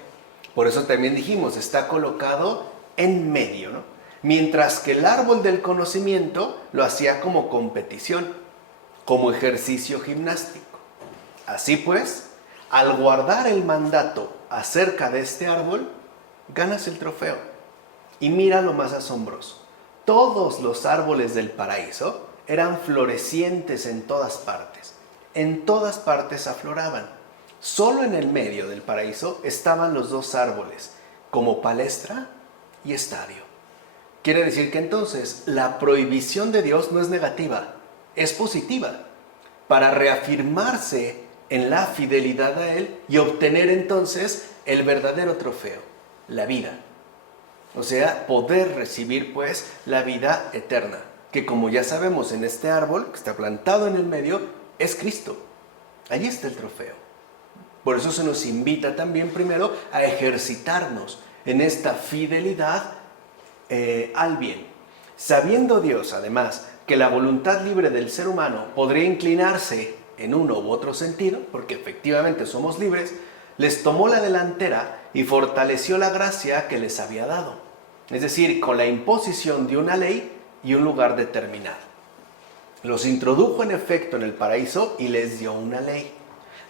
Por eso también dijimos, está colocado en medio, ¿no? Mientras que el árbol del conocimiento lo hacía como competición, como ejercicio gimnástico. Así pues, al guardar el mandato acerca de este árbol, ganas el trofeo. Y mira lo más asombroso. Todos los árboles del paraíso eran florecientes en todas partes. En todas partes afloraban. Solo en el medio del paraíso estaban los dos árboles, como palestra y estadio. Quiere decir que entonces la prohibición de Dios no es negativa, es positiva, para reafirmarse en la fidelidad a Él y obtener entonces el verdadero trofeo, la vida. O sea, poder recibir pues la vida eterna, que como ya sabemos en este árbol que está plantado en el medio, es Cristo. Allí está el trofeo. Por eso se nos invita también primero a ejercitarnos en esta fidelidad al bien. Sabiendo Dios, además, que la voluntad libre del ser humano podría inclinarse en uno u otro sentido, porque efectivamente somos libres, les tomó la delantera y fortaleció la gracia que les había dado. Es decir, con la imposición de una ley y un lugar determinado. Los introdujo en efecto en el paraíso y les dio una ley.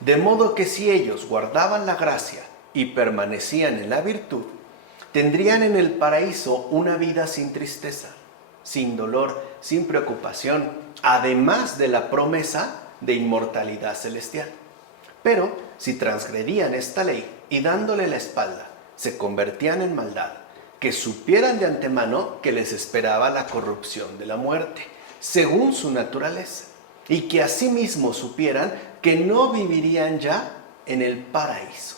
De modo que si ellos guardaban la gracia y permanecían en la virtud, tendrían en el paraíso una vida sin tristeza, sin dolor, sin preocupación, además de la promesa de inmortalidad celestial. Pero si transgredían esta ley y dándole la espalda, se convertían en maldad, que supieran de antemano que les esperaba la corrupción de la muerte, según su naturaleza, y que asimismo supieran que no vivirían ya en el paraíso,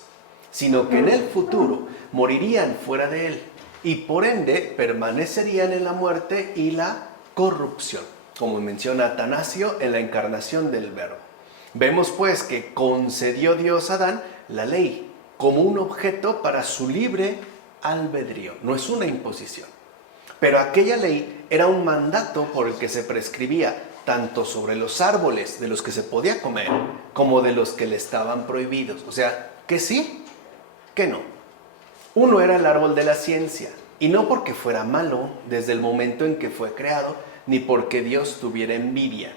sino que en el futuro morirían fuera de él, y por ende permanecerían en la muerte y la corrupción, como menciona Atanasio en la encarnación del Verbo. Vemos pues que concedió Dios a Adán la ley como un objeto para su libre albedrío, no es una imposición. Pero aquella ley era un mandato por el que se prescribía tanto sobre los árboles de los que se podía comer como de los que le estaban prohibidos. O sea, que sí, que no. Uno era el árbol de la ciencia, y no porque fuera malo desde el momento en que fue creado, ni porque Dios tuviera envidia.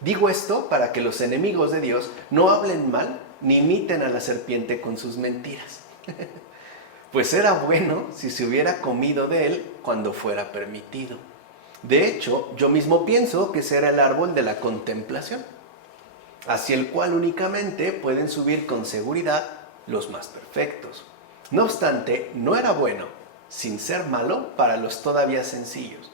Digo esto para que los enemigos de Dios no hablen mal ni imiten a la serpiente con sus mentiras. Pues era bueno si se hubiera comido de él cuando fuera permitido. De hecho, yo mismo pienso que ese era el árbol de la contemplación. hacia el cual únicamente pueden subir con seguridad los más perfectos. No obstante, no era bueno, sin ser malo, para los todavía sencillos,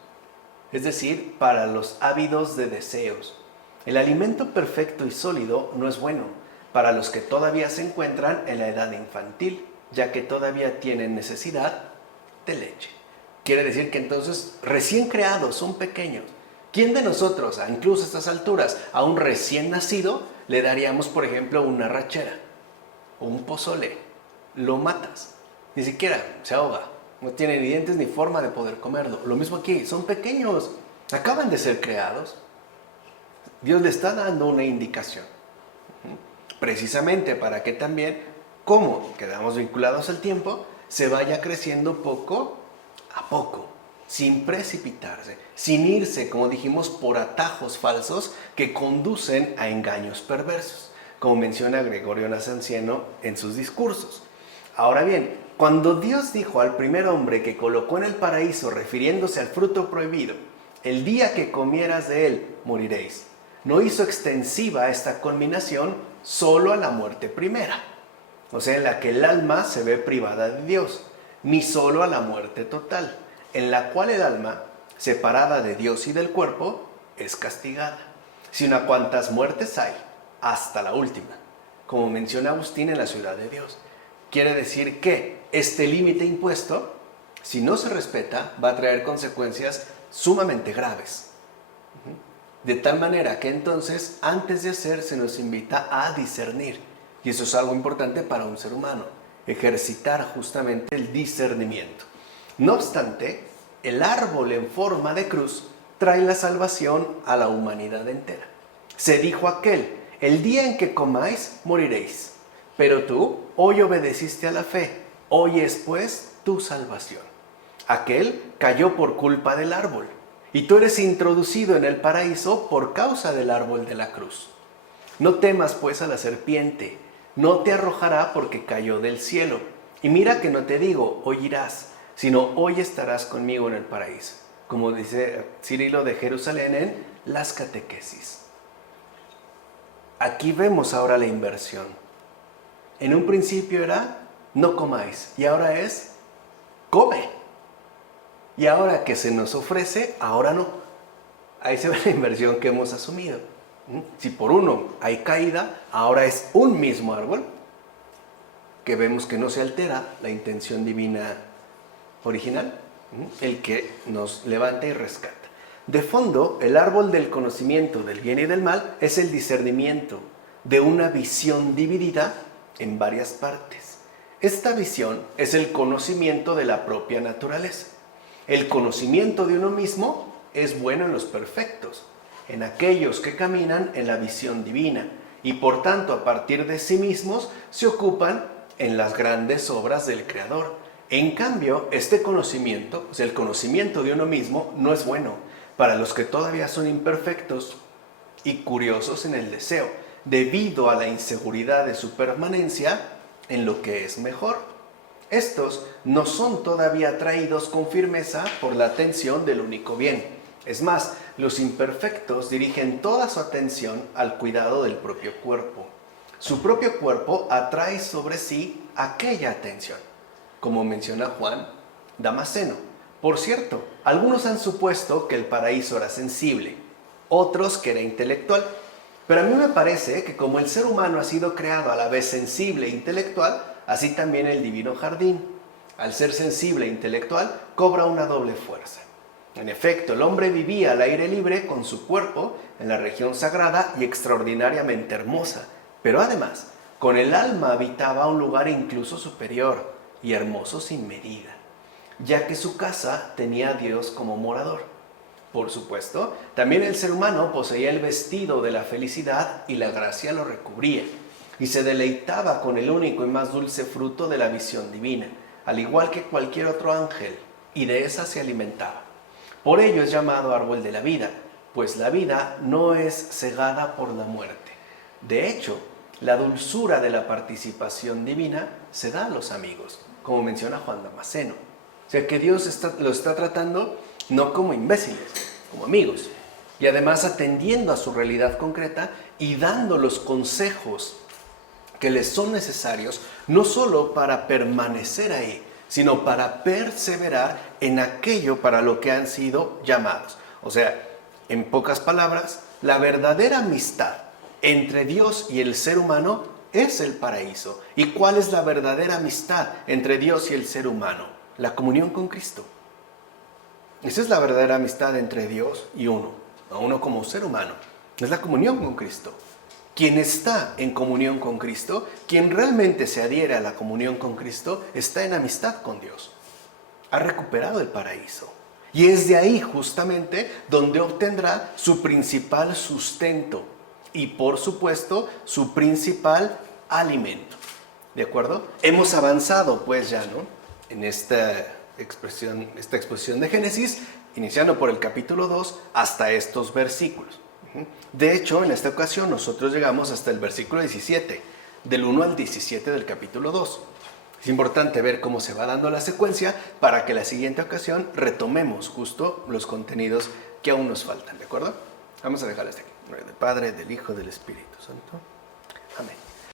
es decir, para los ávidos de deseos. El alimento perfecto y sólido no es bueno para los que todavía se encuentran en la edad infantil, ya que todavía tienen necesidad de leche. Quiere decir que entonces recién creados, son pequeños. ¿Quién de nosotros, incluso a estas alturas, a un recién nacido, le daríamos, por ejemplo, una rachera o un pozole? Lo matas. Ni siquiera se ahoga. No tiene ni dientes ni forma de poder comerlo. Lo mismo aquí, son pequeños. Acaban de ser creados. Dios le está dando una indicación. Precisamente para que también, como quedamos vinculados al tiempo, se vaya creciendo poco a poco, sin precipitarse, sin irse, como dijimos, por atajos falsos que conducen a engaños perversos, como menciona Gregorio Nacianceno en sus discursos. Ahora bien, cuando Dios dijo al primer hombre que colocó en el paraíso, refiriéndose al fruto prohibido, el día que comieras de él, moriréis, no hizo extensiva esta culminación solo a la muerte primera, o sea, en la que el alma se ve privada de Dios, ni solo a la muerte total, en la cual el alma, separada de Dios y del cuerpo, es castigada, sino a cuantas muertes hay, hasta la última, como menciona Agustín en la Ciudad de Dios. Quiere decir que este límite impuesto, si no se respeta, va a traer consecuencias sumamente graves. De tal manera que entonces, antes de hacer, se nos invita a discernir. Y eso es algo importante para un ser humano, ejercitar justamente el discernimiento. No obstante, el árbol en forma de cruz trae la salvación a la humanidad entera. Se dijo aquel, el día en que comáis, moriréis. Pero tú hoy obedeciste a la fe, hoy es pues tu salvación. Aquel cayó por culpa del árbol, y tú eres introducido en el paraíso por causa del árbol de la cruz. No temas pues a la serpiente, no te arrojará porque cayó del cielo. Y mira que no te digo, hoy irás, sino hoy estarás conmigo en el paraíso, como dice Cirilo de Jerusalén en las catequesis. Aquí vemos ahora la inversión. En un principio era, no comáis, y ahora es, come. Y ahora que se nos ofrece, ahora no. Ahí se ve la inversión que hemos asumido. Si por uno hay caída, ahora es un mismo árbol, que vemos que no se altera la intención divina original, el que nos levanta y rescata. De fondo, el árbol del conocimiento del bien y del mal es el discernimiento de una visión dividida en varias partes. Esta visión es el conocimiento de la propia naturaleza. El conocimiento de uno mismo es bueno en los perfectos, en aquellos que caminan en la visión divina y por tanto a partir de sí mismos se ocupan en las grandes obras del Creador. En cambio, este conocimiento, o sea, el conocimiento de uno mismo, no es bueno para los que todavía son imperfectos y curiosos en el deseo, debido a la inseguridad de su permanencia en lo que es mejor. Estos no son todavía atraídos con firmeza por la atención del único bien. Es más, los imperfectos dirigen toda su atención al cuidado del propio cuerpo. Su propio cuerpo atrae sobre sí aquella atención, como menciona Juan Damasceno. Por cierto, algunos han supuesto que el paraíso era sensible, otros que era intelectual. Pero a mí me parece que como el ser humano ha sido creado a la vez sensible e intelectual, así también el divino jardín, al ser sensible e intelectual, cobra una doble fuerza. En efecto, el hombre vivía al aire libre con su cuerpo en la región sagrada y extraordinariamente hermosa, pero además, con el alma habitaba un lugar incluso superior y hermoso sin medida, ya que su casa tenía a Dios como morador. Por supuesto, también el ser humano poseía el vestido de la felicidad y la gracia lo recubría, y se deleitaba con el único y más dulce fruto de la visión divina, al igual que cualquier otro ángel, y de esa se alimentaba. Por ello es llamado árbol de la vida, pues la vida no es cegada por la muerte. De hecho, la dulzura de la participación divina se da a los amigos, como menciona Juan Damasceno. O sea que Dios lo está tratando no como imbéciles, como amigos. y además atendiendo a su realidad concreta y dando los consejos que les son necesarios, no solo para permanecer ahí, sino para perseverar en aquello para lo que han sido llamados. O sea, en pocas palabras, la verdadera amistad entre Dios y el ser humano es el paraíso. ¿Y cuál es la verdadera amistad entre Dios y el ser humano? La comunión con Cristo. Esa es la verdadera amistad entre Dios y uno como ser humano. Es la comunión con Cristo. Quien está en comunión con Cristo, quien realmente se adhiere a la comunión con Cristo, está en amistad con Dios. Ha recuperado el paraíso. Y es de ahí justamente donde obtendrá su principal sustento y, por supuesto, su principal alimento. ¿De acuerdo? Hemos avanzado pues ya, ¿no?, en esta exposición de Génesis, iniciando por el capítulo 2 hasta estos versículos. De hecho, en esta ocasión nosotros llegamos hasta el versículo 17, del 1 al 17 del capítulo 2. Es importante ver cómo se va dando la secuencia para que la siguiente ocasión retomemos justo los contenidos que aún nos faltan, ¿de acuerdo? Vamos a dejarlo hasta aquí. En nombre del Padre, del Hijo, del Espíritu Santo. Amén.